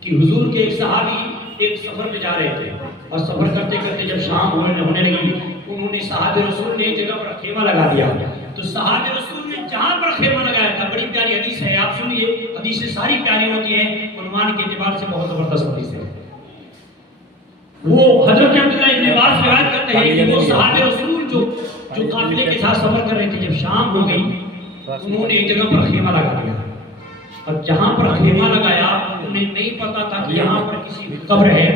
کہ حضور کے ایک صحابی ایک سفر میں جا رہے تھے اور سفر کرتے کرتے جب شام ہونے لگی انہوں نے صحابہ رسول نے ایک جگہ پر خیمہ لگا دیا. تو صحابہ رسول نے جہاں پر خیمہ لگایا تھا بڑی پیاری حدیث ہے آپ سنیے. حدیثیں ساری پیاری ہوتی ہیں عنوان کے اعتبار سے بہت زبردست حدیث ہے. وہ حضرت عبداللہ ابن عباس روایت کرتے ہیں کہ وہ صحابہ رسول جو قافلے کے ساتھ سفر کر رہے تھے جب شام ہو گئی انہوں نے ایک جگہ پر خیمہ لگا دیا. اور جہاں پر خیمہ لگایا انہیں نہیں پتا تھا کہ یہاں پر کسی قبر ہے.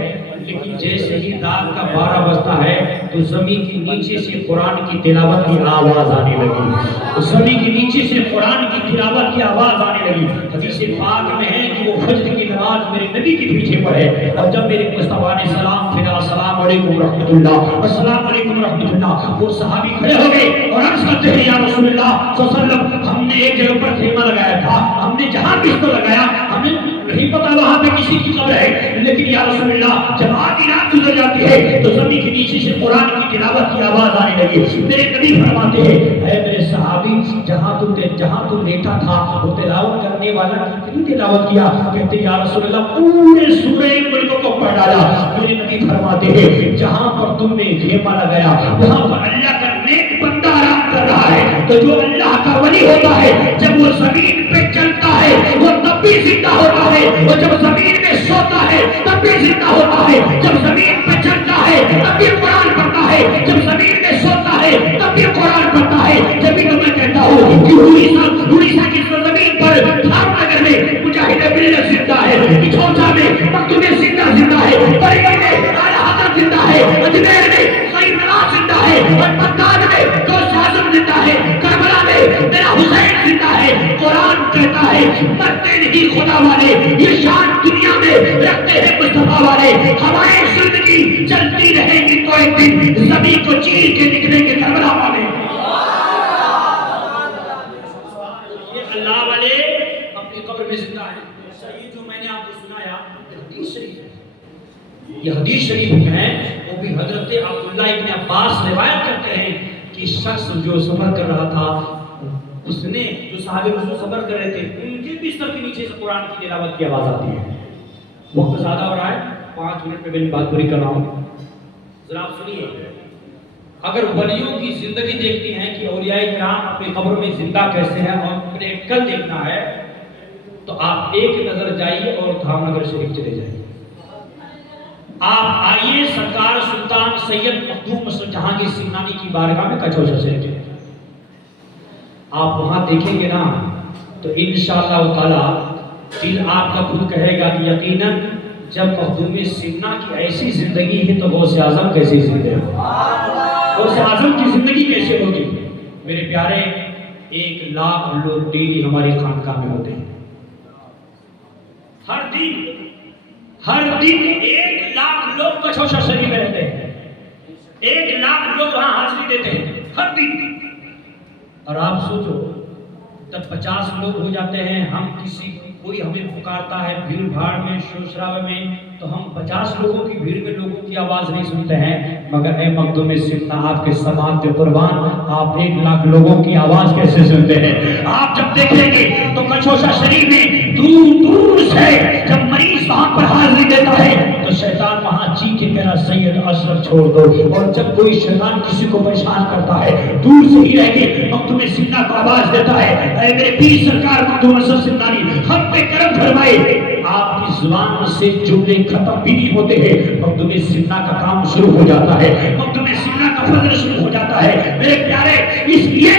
لیکن جیسے ہی رات کا 12 بجتا ہے تو زمین کے نیچے سے قرآن کی تلاوت کی آواز آنے لگی. زمین کے نیچے سے قرآن کی تلاوت کی آواز آنے لگی. حدیث پاک میں ہے کہ وہ فجر کی نماز میرے نبی کے پیچھے پڑھے اور جب میرے مصطفیٰ نے سلام پھیرا السلام علیکم رحمۃ اللہ السلام علیکم رحمۃ اللہ وہ صحابی کھڑے ہو گئے اور عرض کرتے ہیں یا رسول اللہ صلی اللہ علیہ وسلم ہم نے ایک جگہ پر خیمہ لگایا تھا. ہم نے جہاں بھی اس کو لگایا ہمیں نہیں پتا وہاں پہ کسی کی قبر ہے لیکن یا رسول اللہ جب آدھی رات گزر جاتی ہے تو زمین کے نیچے سے قرآن کی تلاوت کی آواز آنے لگی. میرے نبی فرماتے ہیں اے میرے صحابی جہاں تم لیٹا تھا وہ تلاوت کرنے والا کتنی تلاوت کیا؟ کہتے یا رسول اللہ پورے سورہ ملک کو پڑھ ڈالا. میرے نبی فرماتے ہیں جہاں پر تم نے خیمہ لگایا وہاں پر اللہ کا نیک بندہ آرام کر رہا ہے. تو جو اللہ کا ولی ہوتا ہے جب وہ زمین پہ چلتا ہے وہ تب بھی زندہ ہوتا ہے اور جب زمین میں سوتا ہے تب بھی زندہ ہوتا ہے. جب زمین پہ چلتا ہے تب بھی قرآن پڑھتا ہے. جب زمین میں سوتا ہے تب بھی قرآن پڑھتا ہے. جب بھی میں کہتا ہوں کہ اڑیسہ کی زمین پر دھارنگر میں مجاہد ملت زندہ ہے, پچھوچا میں مخدوم سنگھ زندہ ہے, بریلی میں اعلیٰ حضرت زندہ ہے, اجمیر میں غیر نواز زندہ ہے اور بغداد میں غوث اعظم زندہ ہے, کربلا میں میرا حسین زندہ ہے. قرآن کہتا ہے مرتے نہیں خدا والے، یہ شان دنیا میں رکھتے ہیں مصطفیٰ والے. ہماری زندگی چلتی رہے گی تو ایک دن زمین کو چیر کے نکلیں گے کربلا والے. یہ اللہ والے اپنی قبر میں زندہ ہیں. یہ جو میں نے آپ کو سنایا یہ حدیث شریف ہے. یہ حدیث شریف ہے، وہ بھی حضرت عبداللہ ابن عباس روایت کرتے ہیں کہ شخص جو سفر کر رہا تھا، اس نے جو صحابہ رسول سفر کر رہے تھے ان کے بستر کے نیچے سے قرآن کی تلاوت کی آواز آتی ہے. وقت زیادہ ہو رہا ہے، 5 منٹ میں بات پوری کر رہا ہوں. ذرا آپ سنیے. اگر ولیوں کی زندگی دیکھتی ہیں کہ اولیاء کرام اپنی قبر میں زندہ کیسے ہیں اور پریکٹیکل دیکھنا ہے تو آپ ایک نظر جائیے اور دھام نگر شریف چلے جائیے. آپ آئیے سرکار سلطان سید مخدوم مسعود جہانگیر سمنانی کی بارگاہ میں کچھوچا شریف چلے. آپ وہاں دیکھیں گے نا تو انشاءاللہ تعالی دل آپ کا خود کہے گا کہ یقیناً جب مخدوم سمنا کی ایسی زندگی ہے تو غوث اعظم کیسی زندگی ہے، غوث اعظم کی زندگی کیسے ہوگی. میرے پیارے 1 لاکھ لوگ ڈیلی ہماری خانقاہ میں ہوتے ہیں. ہر دن 1 لاکھ لوگ کچھوچا شریف میں رہتے ہیں. 1 لاکھ لوگ وہاں حاضری دیتے ہیں ہر دن. اور آپ سوچو تب 50 لوگ ہو جاتے ہیں، ہم کوئی ہمیں پکارتا ہے بھیڑ بھاڑ میں شور شرابے میں تو ہم 50 لوگوں کی بھیڑ میں لوگوں کی آواز نہیں سنتے ہیں. مگر اے مخدوم سمنا آپ کے سماعت کے قربان آپ 1 لاکھ لوگوں کی آواز کیسے سنتے ہیں. آپ جب دیکھیں گے تو کچھوچا شریف میں دور دور سے جب مریض وہاں پر حاضری دیتا ہے تو شیطان وہاں چیخ کے کہنا سید اشرف چھوڑ دو. اور جب کوئی شیطان کسی کو پریشان کرتا ہے دور سے ہی رہ کے مخدوم سمنا کو آواز دیتا ہے اے میرے پیر سرکار مخدوم اشرف سمنانی ہم پہ کرم فرمائے. آپ کی زبان سے جملے ختم بھی نہیں ہوتے ہیں، مخدوم سمنا کا کام شروع ہو جاتا ہے، مخدوم سمنا کا فضل شروع ہو جاتا ہے. میرے پیارے اس لیے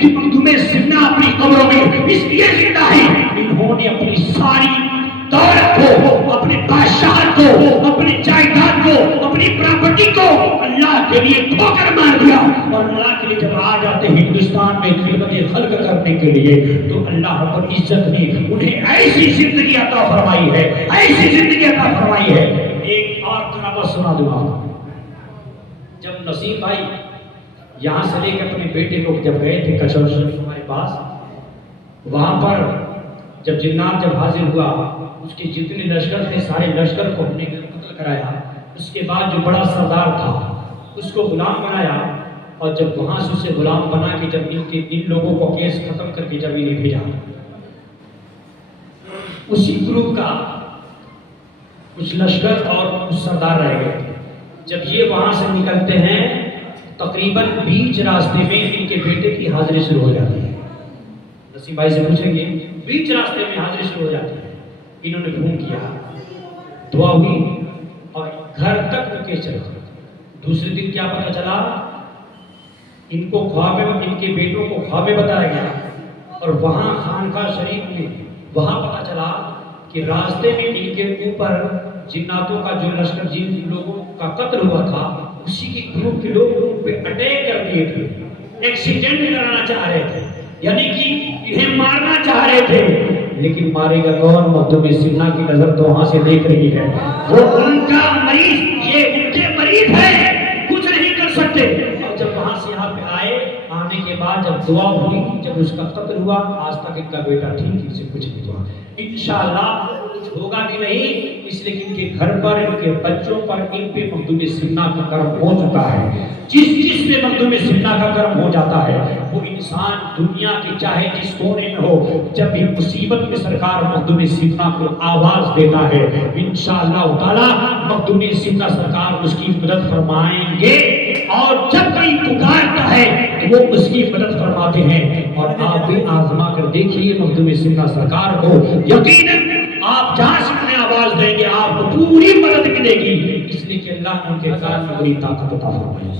کہ مخدوم سمنا اپنی قبروں میں اس لیے زندہ ہے انہوں نے اپنی ساری دولت کو، اپنے بادشاہت کو، اپنی جائیداد کو، اپنی پراپرٹی کو اللہ کے لیے ٹھوکر مار دیا. اور اللہ کے لیے جب آ جاتے ہیں ہندوستان میں خدمت خلق کرنے کے لیے تو اللہ رب العزت نے انہیں ایسی زندگی عطا فرمائی ہے، ایسی زندگی عطا فرمائی ہے. ایک اور کرامت سنا دوں آپ. جب نصیب بھائی یہاں سے لے کے اپنے بیٹے کو جب گئے تھے کچھوچا شریف ہمارے پاس، وہاں پر جب جنات جب حاضر ہوا اس کے جتنے لشکر تھے سارے لشکر کو ہم نے قتل کرایا. اس کے بعد جو بڑا سردار تھا اس کو غلام بنایا اور جب وہاں سے اسے غلام بنا کے جب ان لوگوں کو کیس ختم کر کے جب انہیں بھیجا اسی گروپ کا کچھ لشکر اور کچھ سردار رہ گئے. جب یہ وہاں سے نکلتے ہیں تقریباً بیچ راستے میں ان کے بیٹے کی حاضری شروع ہو جاتی ہے. نصیب بھائی سے پوچھیں گے بیچ راستے میں حاضری شروع ہو جاتی ہے. انہوں نے فون کیا، دعا ہوئی اور گھر تک رکے چلا. دوسرے دن کیا پتہ چلا ان کو خواب میں ان کے بیٹوں کو خواب میں بتایا گیا اور وہاں خانقاہ شریف میں وہاں پتہ چلا کہ راستے میں ان کے اوپر جناتوں کا جو لشکر جن لوگوں کا قتل ہوا تھا اسی کے گروپ کے لوگ ان پہ اٹیک کر دیے تھے، ایکسیڈنٹ کرانا چاہ رہے تھے، یعنی کہ انہیں مارنا چاہ رہے تھے. لیکن مارے گا کون؟ مخدوم سمنا کی نظر تو وہاں سے دیکھ رہی ہے، وہ ان کا مریض، یہ ان کے مریض ہے، کچھ نہیں کر سکتے. اور جب وہاں سے یہاں پہ آنے کے بعد جب دعا ہوئی، جب اس کا قتل ہوا، آج تک ان کا بیٹا ٹھیک ان سے کچھ نہیں ہوا. انشاءاللہ کچھ ہوگا بھی نہیں، اس لیے کہ ان کے گھر پر ان کے بچوں پر ان پہ مخدوم سمنا کا کرم ہو چکا ہے. جس پہ مخدوم سمنا کا کرم ہو جاتا ہے وہ انسان دنیا کے چاہے جس کونے میں ہو جب بھی مصیبت میں سرکار مخدوم سمنا کو آواز دیتا ہے انشاءاللہ تعالی مخدوم سمنا سرکار اس کی مدد فرمائیں گے. اور جب کوئی پکارتا ہے وہ اس کی مدد فرماتے ہیں. اور آپ بھی آزما کر دیکھیے مخدوم سمنا سرکار کو، یقیناً آپ جہاں سے انہیں آواز دیں گے آپ کو پوری مدد ملے گی، اس لیے کہ اللہ نے ان کے کار میں بڑی طاقت عطا فرمائی.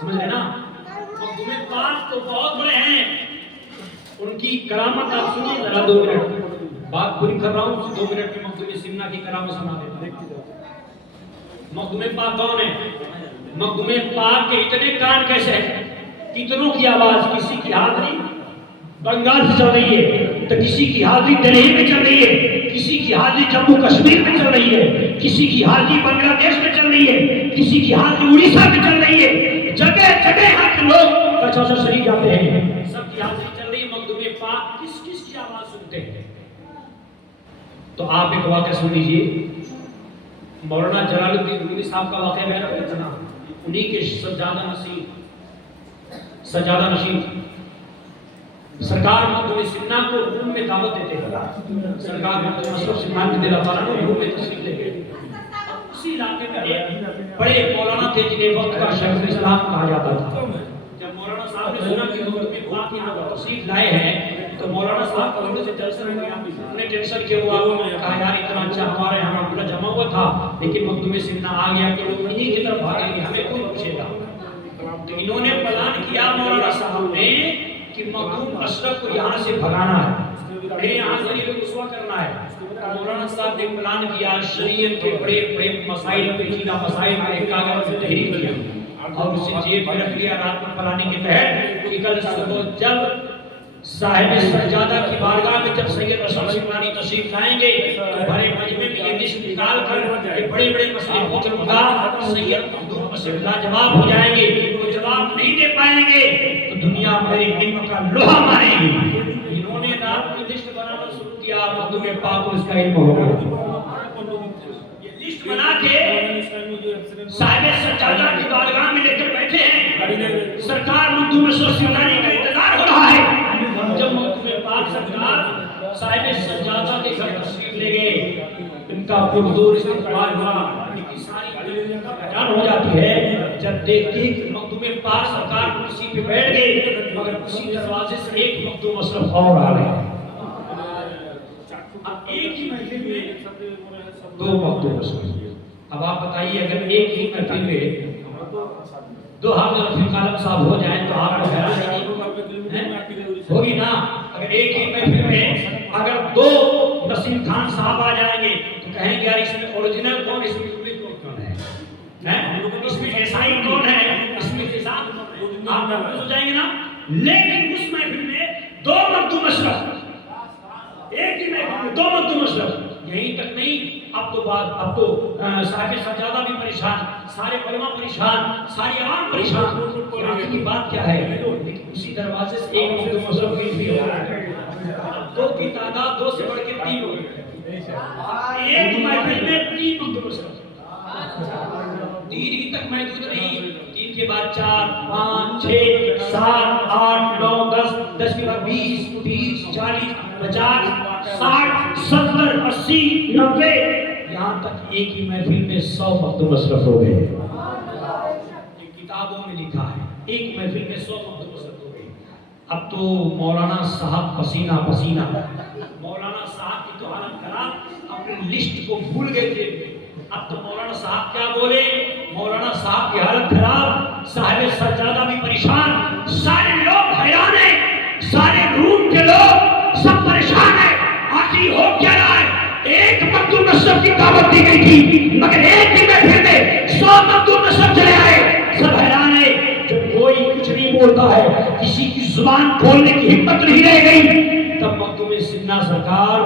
سمجھ رہے نا؟ مخدوم پاک تو بہت بڑے ہیں، ان کی کرامت آپ سنیے ذرا. 2 منٹ بات پوری کر رہا ہوں، 2 منٹ میں مخدوم سمنا کی کرامت سنا دیتا ہوں. مخدوم پاک کون ہے؟ مخدوم پاک کے اتنے کان کیسے ہیں، کتنوں کی آواز، کسی کی حاضری بنگال سے چل رہی ہے، تو کسی کی حاضری دہلی میں چل رہی ہے، کسی کی حاضری جموں کشمیر میں چل رہی ہے، کسی کی حاضری بنگلہ دیش میں چل رہی ہے، کسی کی حاضری اڑیسہ میں چل رہی ہے، جگہ جگہ یہاں کے لوگ کچا شریف جاتے ہیں، سب کی حاضری چل رہی ہے، مخدوم پاک کس کس کی آواز سنتے ہیں؟ تو آپ ایک واقعہ سن لیجیے، مولانا جلال الدین رومی صاحب کا واقعہ بیان کرتا نا، انہی کے سجادہ نشین سرکار مخدوم سمنا کو روم میں دعوت دیتے ہیں، سرکار مخدوم اشرف سمنا کے دل افارہ نے روم میں تشریف لے گئے، اسی علاقے میں ایک بڑے مولانا تھے جنہیں وقت کا شیخ الاسلام کہا جاتا تھا۔ جب مولانا صاحب نے سنا کہ مخدوم پاک یہاں پر تشریف لائے ہیں تو مولانا صاحب کو تھوڑے سے ٹینشن ہو گیا، انہیں ٹینشن کیا ہوا، کہا یار اتنا اچھا ہمارے یہاں پورا جمع ہوا تھا لیکن مخدوم سمنا آ گیا کہ لوگ انہی کی طرف بھاگیں گے، ہمیں کون پوچھے گا؟ تو انہوں نے پلان کیا مولانا صاحب نے کہ مخدوم اشرف کو یہاں سے بھگانا ہے، انہیں یہاں سے یہ رسوا کرنا ہے۔ مولانا صاحب نے پلان کیا، شریعت کے بڑے بڑے مسائل پیچیدہ مسائل پر ایک کاغذ میں تحریر کیا اور اسے جیب میں رکھ لیا رات میں پلاننگ کے تحت کہ کل صبح جب صاحب سجادہ کی بارگاہ میں جب سید اشرف سمنانی تشریف لائیں گے تو بڑے مجمع میں یہ لسٹ نکال کر یہ بڑے بڑے مسئلے پوچھوں گا، سید مخدوم اشرف لاجواب ہو جائیں گے، وہ جواب نہیں دے پائیں گے تو دنیا میری علم کا لوہا مارے گی۔ انہوں نے رات میں لسٹ بنانا شروع کیا، مخدوم پاک کو اس کا علم ہو گیا، یہ لسٹ بنا کے صاحب سجادہ کی بارگاہ میں لے کر بیٹھے ہیں، سرکار مخدوم اشرف سمنانی کا انتظار ہو رہا ہے۔ جب مخدوم پاک سرکار صاحب سجادہ کے گھر تشریف لے گئے، ان کا پرزور استقبال ہوا، ان کی ساری پہچان ہو جاتی ہے جب دیکھتی کہ مخدوم پاک سرکار کرسی پہ بیٹھ گئے مگر اسی دروازے سے ایک مخدوم اشرف اور آ گئے۔ اب ایک ہی محفل میں دو مخدوم اشرف، اب آپ بتائیے اگر ایک ہی محفل میں دو حافظ رفیق عالم صاحب ہو جائیں تو آپ کو حیرانی ہوگی نا؟ اگر ایک ہی محفل میں اگر دو نسیم خان صاحب آ جائیں گے تو کہیں گے یار اس میں اوریجنل کون، اس میں ڈپلیکیٹ کون ہے، اس میں عیسائی کون ہے، اس میں تیزاب کون ہے، آپ محفوظ ہو جائیں گے نا؟ لیکن اس محفل میں دو مخدوم اشرف، ایک ہی محفل میں دو مخدوم اشرف، یہیں تک نہیں اب تو صاحب سجادہ بھی پریشان، سارے علماء پریشان، ساری عوام پریشان، یہاں کی بات کیا ہے؟ لیکن اسی دروازے سے ایک مخدوم اشرف کی بھی ہو رہا ہے، دو کی تعداد دو سے بڑھ کے تین ہو گئی، ایک محفل میں تین مخدوم اشرف، تین ہی تک محدود نہیں، تین کے بعد 4 5 6 7 8 9 10 10 کے بعد 20 30 40 50 60 70 80 90 یہاں تک ایک ہی محفل میں 100 مخدوم اشرف ہو گئے۔ یہ کتابوں میں لکھا ہے، ایک محفل میں 100 مخدوم اشرف ہو گئے۔ اب تو مولانا صاحب پسینہ پسینہ، مولانا صاحب کی تو حالت خراب، اپنی لسٹ کو بھول گئے تھے۔ اب تو مولانا صاحب کیا بولے، مولانا صاحب کی حالت خراب، صاحب سجادہ بھی پریشان، سارے لوگ حیران ہیں، سارے روم کے لوگ سب پریشان ہیں، آخری ہو کیا رہا ہے؟ ایک مخدوم اشرف کی دعوت دی گئی تھی مگر ایک ہی محفل میں 100 مخدوم اشرف چلے آئے، سب حیران ہیں۔ جب کوئی کچھ نہیں بولتا ہے، کسی کی زبان کھولنے کی ہمت نہیں رہ گئی، تب مخدوم سمنا سرکار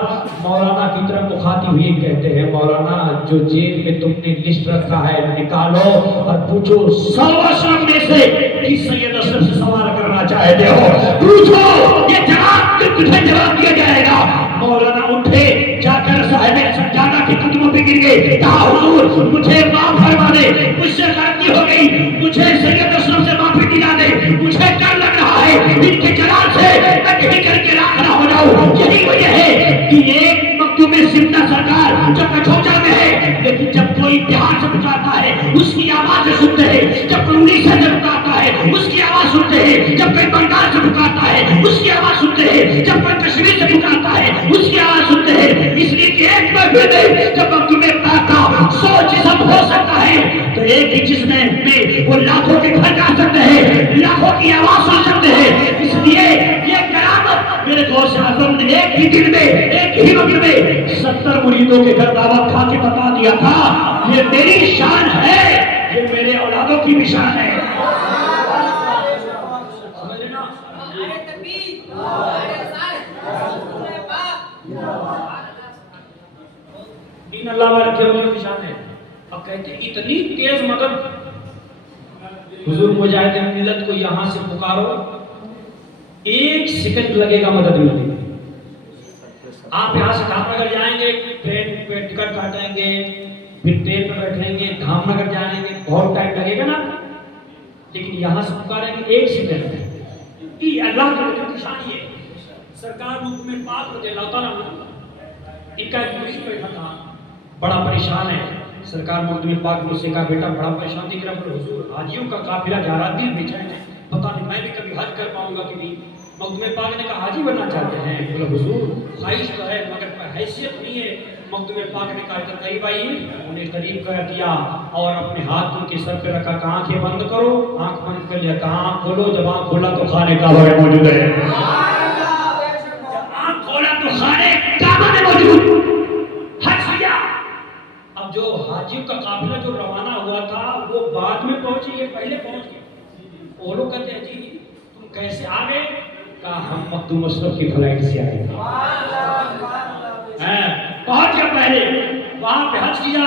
مولانا کی طرف مخاطب ہوئے کہتے ہیں، مولانا جو جیب میں تم نے لسٹ رکھا ہے نکالو اور پوچھو 100 اشرف میں سے کس سید اشرف سے سوال کرنا چاہتے ہو، پوچھو، یہ جواب تجھے جواب دیا جائے گا۔ مولانا اٹھے، جا کر صاحب سجادہ کے قدموں پہ گر گئے، کہا حضور مجھے معاف فرما دے، مجھ سے غلطی ہو گئی، مجھے سید اشرف سے معافی دلا دے، مجھے ڈر لگ رہا ہے ان کے جلال سے میں کہیں کر کے راکھ نہ ہو جاؤں۔ یہی وجہ ہے کہ ایک مخدوم سمنا سرکار جب کچھوچا میں ہے لیکن جب کوئی بہار سے پکارتا ہے اس کی آواز سنتے ہیں، جب کوئی اڑیسہ سے پکارتا ہے اس کی آواز سنتے ہیں، جب کوئی بنگال سے پکارتا ہے اس کی آواز سنتے ہیں، جب کوئی کشمیر سے پکارتا ہے اس کی آواز سنتے ہیں۔ اس لیے کہ ایک محفل میں جب مخدوم پاک کا 100 جسم ہو سکتا ہے تو ایک ہی جسم میں وہ لاکھوں کے گھر جا سکتے ہیں، لاکھوں کی آواز سن سکتے ہیں۔ اس لیے یہ کرامت میرے غوث اعظم نے ایک ہی دن میں ایک ہی وقت میں 70 مریدوں کے گھر دعوت کھا کے بتا دیا تھا، یہ میری شان ہے، یہ میرے اولادوں کی بھی شان ہے۔ سمجھ لینا؟ دین اللہ والے کے ولیوں کی شان ہے. اب کہتے ہیں اتنی تیز مدد حضور مجاہد ملت کو یہاں سے پکارو 1 سیکنڈ لگے گا مدد ملنے. آپ یہاں سے دھام نگر جائیں گے ٹرین پہ ٹکٹ کاٹیں گے پھر ٹرین پہ بیٹھیں گے دھام نگر جائیں گے بہت ٹائم لگے گا نا, لیکن یہاں سے پکاریں گے 1 سیکنڈ میں. یہ اللہ کے وجود کی شان ہے. سرکار محکم پاک رضی اللہ تعالیٰ عنہ ایک مرید بیٹھا تھا بڑا پریشان ہے. سرکار محکم پاک نے اسے کہا بیٹا بڑا پریشان دیکھ رہا ہوں حضور حاجیوں کا قافلہ جا رہا دل بے چین ہے پتہ نہیں میں بھی کبھی حج کر پاؤں گا کہ نہیں. محکم پاک نے کہا حاجی بننا چاہتے ہیں؟ بولا حضور خواہش تو ہے مگر حیثیت نہیں ہے. محکم پاک نے کہا ادھر قریب آئیے. انہیں قریب کر دیا اور اپنے ہاتھ ان کے سر پہ رکھا کہ آنکھیں بند کرو. آنکھ بند کر لیا کہا آنکھ کھولو. جب آنکھ کھولا تو خانے کعبہ میں موجود ہے. جب آنکھ کھولا تو خانے کعبہ میں موجود. حج کیا. اب جو حاجیوں کا قافلہ جو روانہ ہوا تھا وہ بعد میں پہنچے یہ پہلے پہنچ گئے. وہ لوگ کہتے ہیں جی تم کیسے آ گئے؟ کہا ہم مخدوم اشرف کی فلائٹ سے آئے تھے. پہنچ گیا پہلے وہاں پہ حج کیا.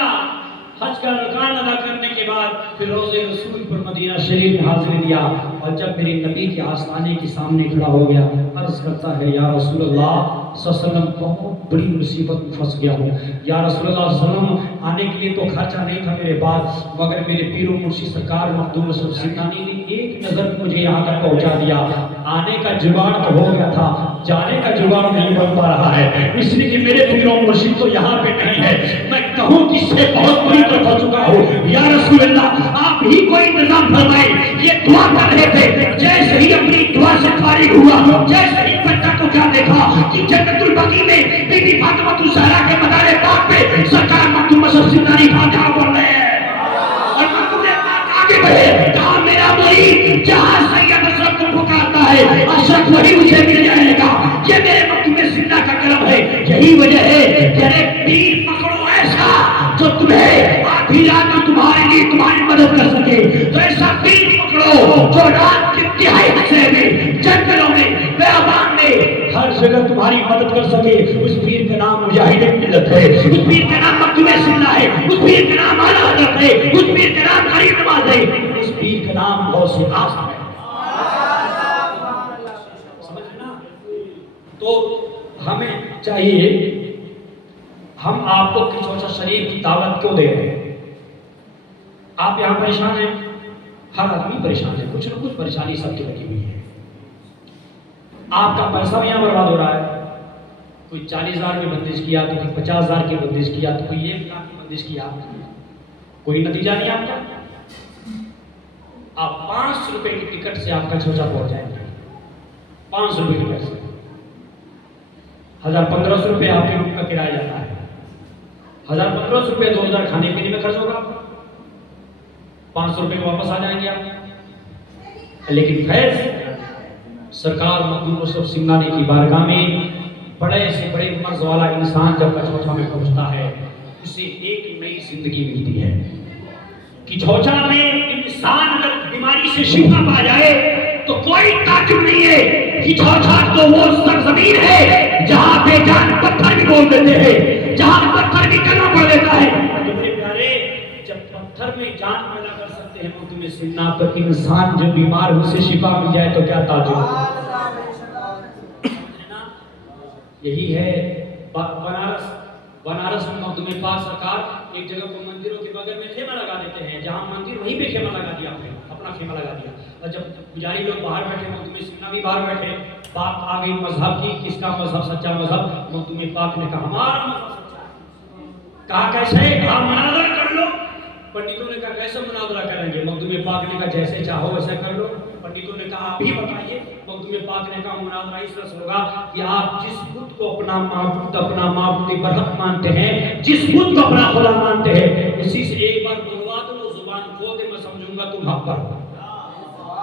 حج کا رکان ادا کرنے کے بعد پھر روضہ رسول پر مدینہ شریف میں حاضری دیا. اور جب میرے نبی کے آستانے کے سامنے کھڑا ہو گیا عرض کرتا ہے یا رسول اللہ صلی اللہ علیہ وسلم بہت بڑی مصیبت میں پھنس گیا ہوں. یا رسول اللہ صلی اللہ علیہ وسلم آنے کے لیے تو خرچہ نہیں تھا میرے پاس مگر میرے پیر و مرشد سرکار مخدوم اشرف سنانی نے ایک نظر مجھے یہاں تک پہنچا دیا. آنے کا جگاڑ تو ہو گیا تھا جانے کا جگاڑ نہیں بن پا رہا ہے اس لیے کہ میرے پیر و مرشد تو یہاں پہ نہیں ہے. میں کہوں کہ اس سے بہت بری طرح پھنس چکا ہوں. یا رسول اللہ آپ ہی کوئی انتظام فرمائے. یہ دعا کر رہے تھے جیسے ہی اپنی دعا سے فارغ ہوا جیسے ہی بچہ کو کیا دیکھا کہ جنت البقیع میں بی بی فاطمہ الزہرا کے مدار پاک پہ سرکار مخدوم اشرف سنانی فاتحہ پڑھ رہے ہیں اور مخدوم پاک آگے بڑھے. کہا میرا مرید جہاں سید اشرف کو پکارتا ہے اشرف وہی اسے مل جائے گا. یہ میرے مخدوم سنہ کا کرم ہے. یہی وجہ ہے کہ ارے پیر پکڑو ایسا جو تمہیں آدھی رات میں تمہارے لیے تمہاری مدد کر سکے. تو ایسا پیر پکڑو جو رات کے تہائی حصے میں جنگلوں میں بیابان میں ہر جگہ تمہاری مدد کر سکے. اس پیر کا نام مجاہد ملت ہے. اس پیر کا نام مخدوم سنہ ہے. اس پیر کا نام اعلیٰ حضرت ہے. اس پیر کا نام غریب نواز ہے. اس پیر کا نام غوث اعظم ہے. سمجھ نا. تو ہمیں چاہیے ہم آپ کو کچوچا شریف کی دعوت کیوں دے رہے ہیں؟ آپ یہاں پریشان ہیں ہر آدمی پریشان ہے کچھ نہ کچھ پریشانی سب کی لگی ہوئی ہے. آپ کا پیسہ بھی یہاں برباد ہو رہا ہے. کوئی 40,000 میں بندش کیا تو کوئی 50,000 کی بندش کیا تو کوئی 1 لاکھ کی بندش کیا. کوئی نتیجہ نہیں آپ کا. آپ 500 روپے کی ٹکٹ سے آپ کا چھوچا پہنچ جائیں گے. 500 روپے کی ٹکٹ سے 1,500 روپے آپ کے روم کا کرایہ جاتا ہے. 1,500 روپے 2,000 کھانے پینے میں خرچ ہوگا. 500 روپے واپس آ جائیں گے آپ. لیکن فیض سرکار مخدوم اشرف سنانی کی بارگاہ میں بڑے سے بڑے مرض والا انسان جب کچھوچا میں پہنچتا ہے اسے ایک نئی زندگی ملتی ہے. کچھوچا میں انسان اگر بیماری سے شفا پا جائے تو کوئی تعجب نہیں ہے. کچھوچا تو وہ سرزمین ہے جہاں بے جان پتھر بھی بول دیتے ہیں جہاں پتھر بھی کلمہ پڑھ دیتا ہے. تو میرے پیارے جب پتھر میں جان پیدا کر سکتے ہیں مخدوم سنہ تو انسان جب بیمار ہو سے شفا مل جائے تو کیا تعجب. یہی ہے بنارس میں مخدوم پاک سرکار ایک جگہ کو مندروں کے بغل میں خیمہ لگا دیتے ہیں. جہاں مندر وہیں پہ خیمہ لگا دیا آپ نے اپنا خیمہ لگا دیا. اور جب پجاری لوگ باہر بیٹھے مخدوم سنہ بھی باہر بیٹھے بات آ گئی مذہب کی کس کا مذہب سچا مذہب. مخدوم پاک نے کہا ہمارا مذہب سچا ہے. کہا کیسے؟ کہا مناظرہ کر لو. پنڈتوں نے کہا کیسے مناظرہ کریں گے؟ مخدوم پاک نے کہا جیسے چاہو ویسے کر لو. پنڈتوں نے کہا آپ ہی بتائیے. مخدوم پاک نے کہا مناظرہ اس طرح سے ہوگا کہ آپ جس بت کو اپنا معبود برحق مانتے ہیں جس بت کو اپنا خدا مانتے ہیں اسی سے ایک بار بلوا دو وہ زبان کھول دے میں سمجھوں گا تم حق پر.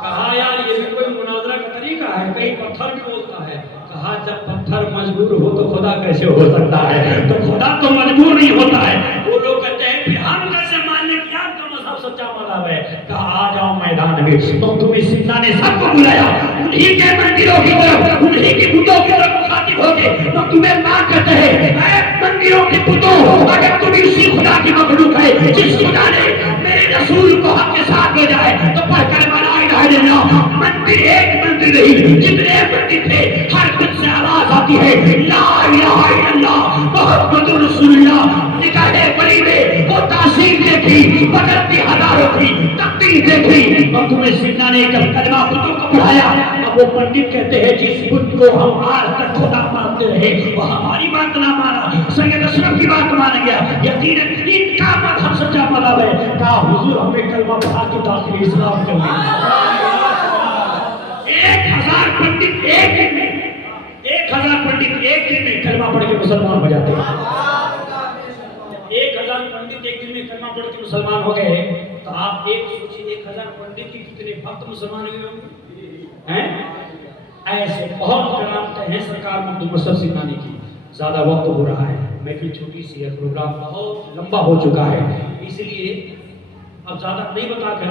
کہا یار یہ بھی کوئی مناظرہ کا طریقہ ہے کئی پتھر بھی بولتا ہے. کہا جب پتھر مجبور ہو تو خدا کیسے ہو سکتا ہے؟ تو خدا تو مجبور نہیں ہوتا ہے. وہ لوگ کہتے ہیں پھر ہم کیسے مان لیں کہ آپ کا مذہب سچا مذہب مطلب ہے کہا آ جاؤ میدان میں. مخدوم سمنا نے سب کو بلایا, انہی کے مندروں کی طرف, انہی کی بتوں کی طرف مخاطب ہو کے مخدوم پاک کہتے ہیں اے مندروں کی بتوں, اگر تم اسی خدا کی مخلوق ہے جس خدا نے میرے رسول کو حق کے ساتھ بھیجا ہے تو پڑھ کر لا الہ الا اللہ. مندر ایک مندر نہیں, جتنے مندر تھے ہر خود سے آواز آتی ہے لا الہ الا اللہ محمد رسول اللہ. نکاح ولی میں وہ تاثیر دیکھی, بدلتی ہزاروں کی تقدیر دیکھی. مخدوم سمنا نے جب کلمہ بتوں کو پڑھایا, اب وہ پنڈت کہتے ہیں جس بت کو ہم آج تک خدا مانتے رہے وہ ہماری بات نہ مانا, سید اشرف کی بات مان گیا. یقیناً ان کا مذہب سچا مذہب ہے. کہا حضور ہمیں کلمہ پڑھا کے داخل اسلام کر لیں. 1000 پنڈت ایک دن میں, 1000 پنڈت ایک دن میں کلمہ پڑھ کے مسلمان ہو جاتے ہیں. 1000 پنڈت ایک دن میں کلمہ پڑھ کے مسلمان ہو گئے تو آپ ایک سوچیے 1000 پنڈت کی کتنے وقت مسلمان ہوئے ہوں گے. ایسے بہت کرامتیں ہیں سرکار مخدوم سمنانی کی. زیادہ وقت ہو رہا ہے, محفل چھوٹی سی ہے, پروگرام بہت لمبا ہو چکا ہے, اس لیے اب زیادہ نہیں بتا کر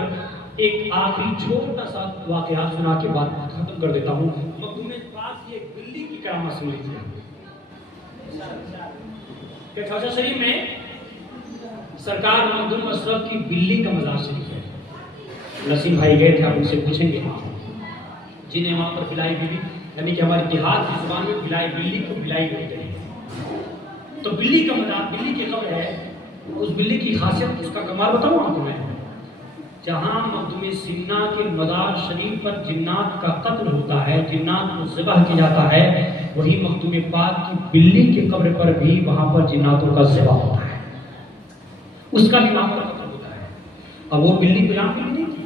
ایک آخری چھوٹا سا واقعہ سنا کے بعد ختم کر دیتا ہوں. مخدوم پاک کی ایک بلی کی کرامت سن لیجیے کہ خواجہ شریف میں سرکار مخدوم اشرف کی بلی کا مزار شریف ہے. نسیم بھائی گئے تھے, آپ ان سے پوچھیں گے جنہیں وہاں پر بلائی بلی, یعنی کہ ہماری دیہات کی زبان میں بلائی بلی کو بلائی کہتے ہیں. تو بلی کا مزار, بلی کی قبر ہے. اس بلی کی خاصیت, اس کا کمال بتاؤں آپ کو میں. جہاں مخدوم سمنا کے مزار شریف پر جنات کا قتل ہوتا ہے, جنات کو ذبح کیا جاتا ہے, وہی مخدوم پاک کی بلی کی قبر پر بھی وہاں پر جناتوں کا ذبح ہوتا ہے, اس کا بھی وہاں پر قتل ہوتا ہے. اب وہ بلی غلام بلی نہیں تھی,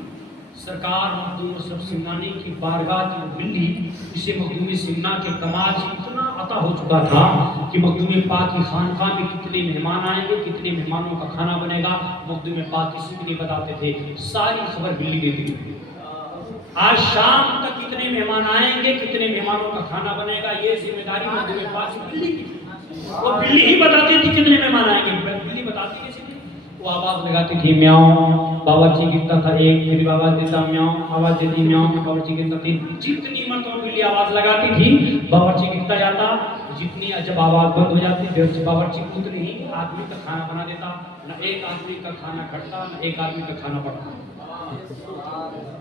سرکار مخدوم اشرف سمنانی کی بارگاہ کی بلی, اسے مخدوم سمنا کے کمال سے اتنا عطا ہو چکا تھا کہ مخدوم پاک کی خانقاہ میں کتنے مہمان آئیں گے, کتنے مہمانوں کا کھانا بنے گا, مخدوم پاک کسی بھی نہیں بتاتے تھے, ساری خبر بلی دیتی تھی. آج شام تک کتنے مہمان آئیں گے, کتنے مہمانوں کا کھانا بنے گا, یہ ذمہ داری مخدوم پاک کی بلی کی تھی. وہ بلی ہی بتاتی تھی کتنے مہمان آئیں گے. بلی بتاتی کیسے تھی, وہ آواز لگاتی تھی میاؤں, باورچی گرتا تھا ایک, پھر آواز دیتا میاؤں, آواز دیتی میاؤں, باورچی گرتا تھی. جتنی مرتبہ بلی آواز لگاتی تھی باورچی گرتا جاتا, جتنی جب آواز بند ہو جاتی پھر باورچی اتنی ہی آدمی کا کھانا بنا دیتا. نہ ایک آدمی کا کھانا کھٹتا, نہ ایک آدمی کا کھانا پڑتا,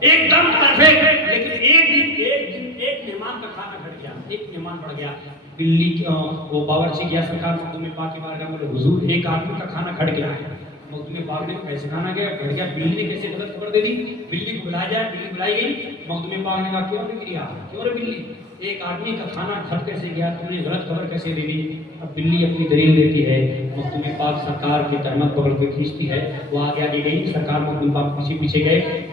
ایک دم پرفیکٹ. لیکن ایک مہمان کا کھانا گھٹ گیا, ایک مہمان بڑھ گیا. بلی وہ باورچی گیا سرکار مخدوم پاک کی بارگاہ میں, حضور ایک آدمی کا کھانا گھٹ گیا ہے. مخدوم پاک نے کیسے کھانا گیا گھٹ گیا, بلی نے کیسے غلط خبر دے دی. بلی کو بلایا جائے, بلی بلائی گئی. مخدوم پاک نے کہا کیوں نہیں گریا, کیوں رے بلی, ایک آدمی کا کھانا گھٹ کیسے گیا, تم نے غلط خبر کیسے دے دی. اب بلی اپنی دلیل دیتی ہے, مخدوم پاک سرکار کی تہمت پکڑ کے کھینچتی ہے, وہ آگے آگے گئی, سرکار مخدوم پاک پیچھے پیچھے گئے.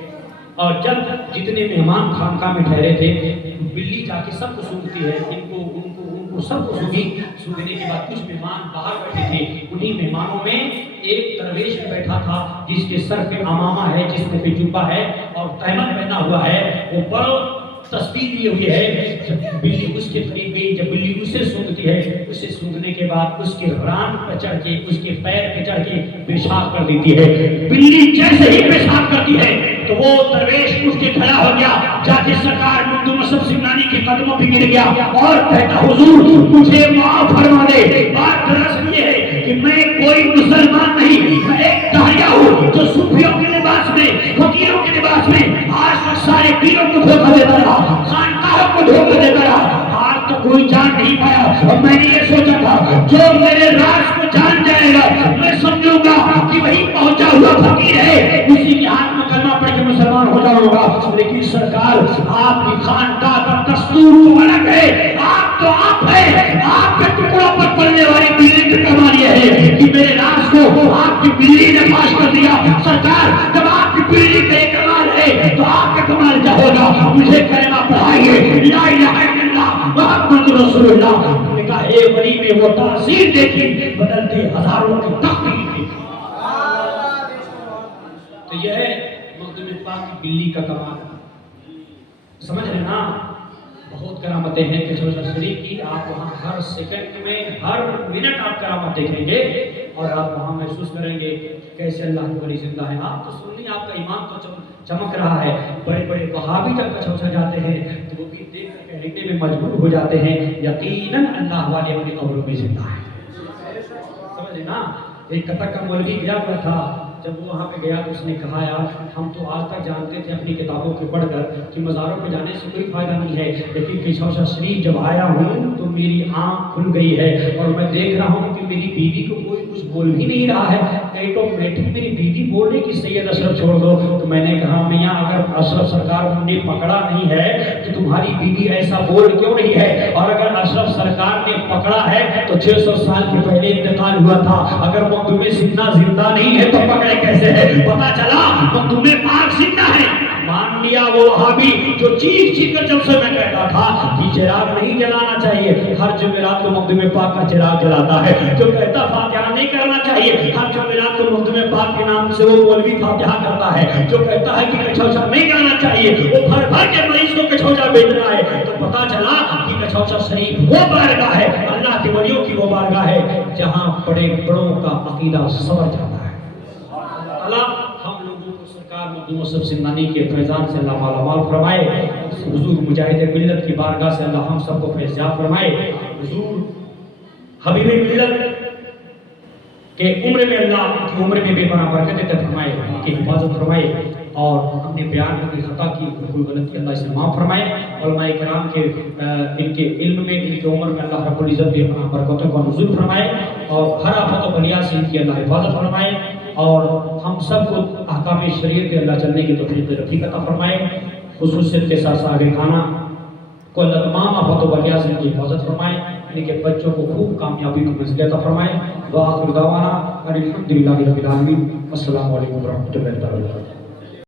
اور جب جتنے مہمان خانقاہ میں ٹھہرے تھے, بلی جا کے سب کو سونگتی ہے, ان کو سب کو سونگی. سونگنے کے بعد کچھ مہمان باہر بیٹھے تھے, انہی مہمانوں میں ایک درویش بیٹھا تھا جس کے سر پہ عمامہ ہے, جس پہ جبہ ہے اور تہمت پہنا ہوا ہے, وہ بڑا تسبیح لیے ہوئے ہے. بلی اس کے قریب گئی, جب بلی اسے سونگتی ہے, اسے سونگنے کے بعد اس کے ران پر چڑھ کے, اس کے پیر پہ چڑھ کے پیشاب کر دیتی ہے. بلی جیسے ہی پیشاب کرتی ہے تو وہ درویش اٹھ کے کھڑا ہو گیا, جا کے سرکار مخدوم اشرف سمنانی کے قدموں پہ گر گیا اور کہتا حضور مجھے معاف فرما دے. بات دراصل یہ ہے کہ میں کوئی مسلمان نہیں, میں ایک داعیہ ہوں جو صوفیوں کے لباس میں, فقیروں کے لباس میں آج تک سارے پیروں کو دھوکہ دیتا رہا, خانقاہوں کو دھوکہ دیتا رہا, آج تک کوئی جان نہیں پایا. اور میں نے یہ سوچا تھا جو میرے راز کو جان جائے گا میں سمجھوں گا کہ وہی پہنچا ہوا فقیر ہے, اسی کے ہاتھ میں کلمہ پڑھ کے مسلمان ہو جاؤں گا. لیکن سرکار آپ کی خانقاہ کا دستور تو الگ ہے, آپ تو آپ ہے, آپ کے ٹکڑوں پر پڑنے والی بلی کا کمال یہ ہے کہ میرے راز کو آپ کی بلی نے فاش کر دیا. سرکار جب آپ کی بلی کا یہ کمال ہے تو آپ کا کمال کیا ہوگا. مجھے کلمہ پڑھائیے لا الہ الا اللہ محمد رسول اللہ. نے کہا اے ولی میں وہ تاثیر دیکھی, بدلتے ہزاروں کی تقدیر دیکھی. تو یہ ہے مخدوم پاک کی بلی کا کمال. سمجھ رہے نا, بہت کرامتیں ہیں کچھوچا شریف کی. آپ وہاں ہر سیکنڈ میں ہر منٹ آپ کرامت دیکھیں گے اور آپ وہاں محسوس کریں گے کیسے اللہ کے ولی زندہ ہیں. آپ تو سنیں آپ کا ایمان تو چمک رہا ہے. بڑے بڑے وہابی تک کچھوچا جاتے ہیں تو وہ بھی دیکھ کر کہنے میں مجبور ہو جاتے ہیں یقیناً اللہ والے اپنی قبروں میں زندہ ہیں. سمجھے نا. ایک کتک کا مولوی گیا ہوا تھا. جب وہ وہاں پہ گیا تو اس نے کہا یار ہم تو آج تک جانتے تھے اپنی کتابوں کے پڑھ کر کہ مزاروں پہ جانے سے کوئی فائدہ نہیں ہے, لیکن کچھوچا شریف جب آیا ہوں تو میری آنکھ کھل گئی ہے اور میں دیکھ رہا ہوں کہ میری بیوی کو کوئی کچھ بول بھی نہیں رہا ہے. آٹومیٹک میری بیوی بول رہی کہ سید اشرف چھوڑ دو. تو میں نے کہا میاں اگر اشرف سرکار نے پکڑا نہیں ہے تو تمہاری بیوی ایسا بول کیوں رہی ہے؟ اور اگر اشرف سرکار نے پکڑا ہے تو 600 سال کے پہلے انتقال ہوا تھا. اگر مخدوم سینا زندہ نہیں ہے تو پکڑے کیسے ہے؟ پتا چلا مخدوم پاک زندہ ہے. مان لیا وہ وہابی جو چیخ چیخ کر جب سے میں کہتا تھا کہ چراغ نہیں جلانا چاہیے, ہر جمعرات کو مخدوم پاک کا چراغ جلاتا ہے. جو کہتا فاتحہ نہیں کرنا چاہیے, ہر جمعرات کو مخدوم پاک کے نام سے وہ مولوی فاتحہ کرتا ہے. جو کہتا ہے کہ کچھوچا نہیں کرنا چاہیے وہ بھر بھر کے مریض کو کچھوچا بیچ رہا ہے. تو پتا چلا کہ کچھوچا شریف وہ بارگاہ ہے, اللہ کے ولیوں کی وہ بارگاہ ہے جہاں بڑے بڑوں کا عقیدہ سمجھ جاتا ہے. اللہ ہم لوگوں کو سرکار مخدوم اشرف زندانی کے فیضان سے اللہ مالا مال فرمائے. حضور مجاہد ملت کی بارگاہ سے اللہ ہم سب کو فیضیاب فرمائے. حضور حبیب ملت کہ عمر میں اللہ ان کی عمر میں بے پناہ برکت عطا فرمائے, ان کی حفاظت فرمائے اور ہم نے بیان میں کوئی خطا کی کوئی غلطی اللہ اسے معاف فرمائے. علماء کرام کے ان کے علم میں ان کی عمر میں اللہ رب العزت بے پناہ برکتوں کا نزول فرمائے اور ہر آفت و بلیا سے ان کی اللہ حفاظت فرمائے اور ہم سب کو احکام شریعت کے اللہ چلنے کی توفیق رفیق عطا فرمائے. خصوصیت کے ساتھ صاحب خانہ کو اللہ تمام آفت و بلیا سے ان کی حفاظت فرمائے, ان کے بچوں کو خوب کامیابی کو منزل عطا فرمائے. وآخر دعوانا الحمدللہ رب العالمین. السلام علیکم ورحمۃ اللہ وبرکاتہ.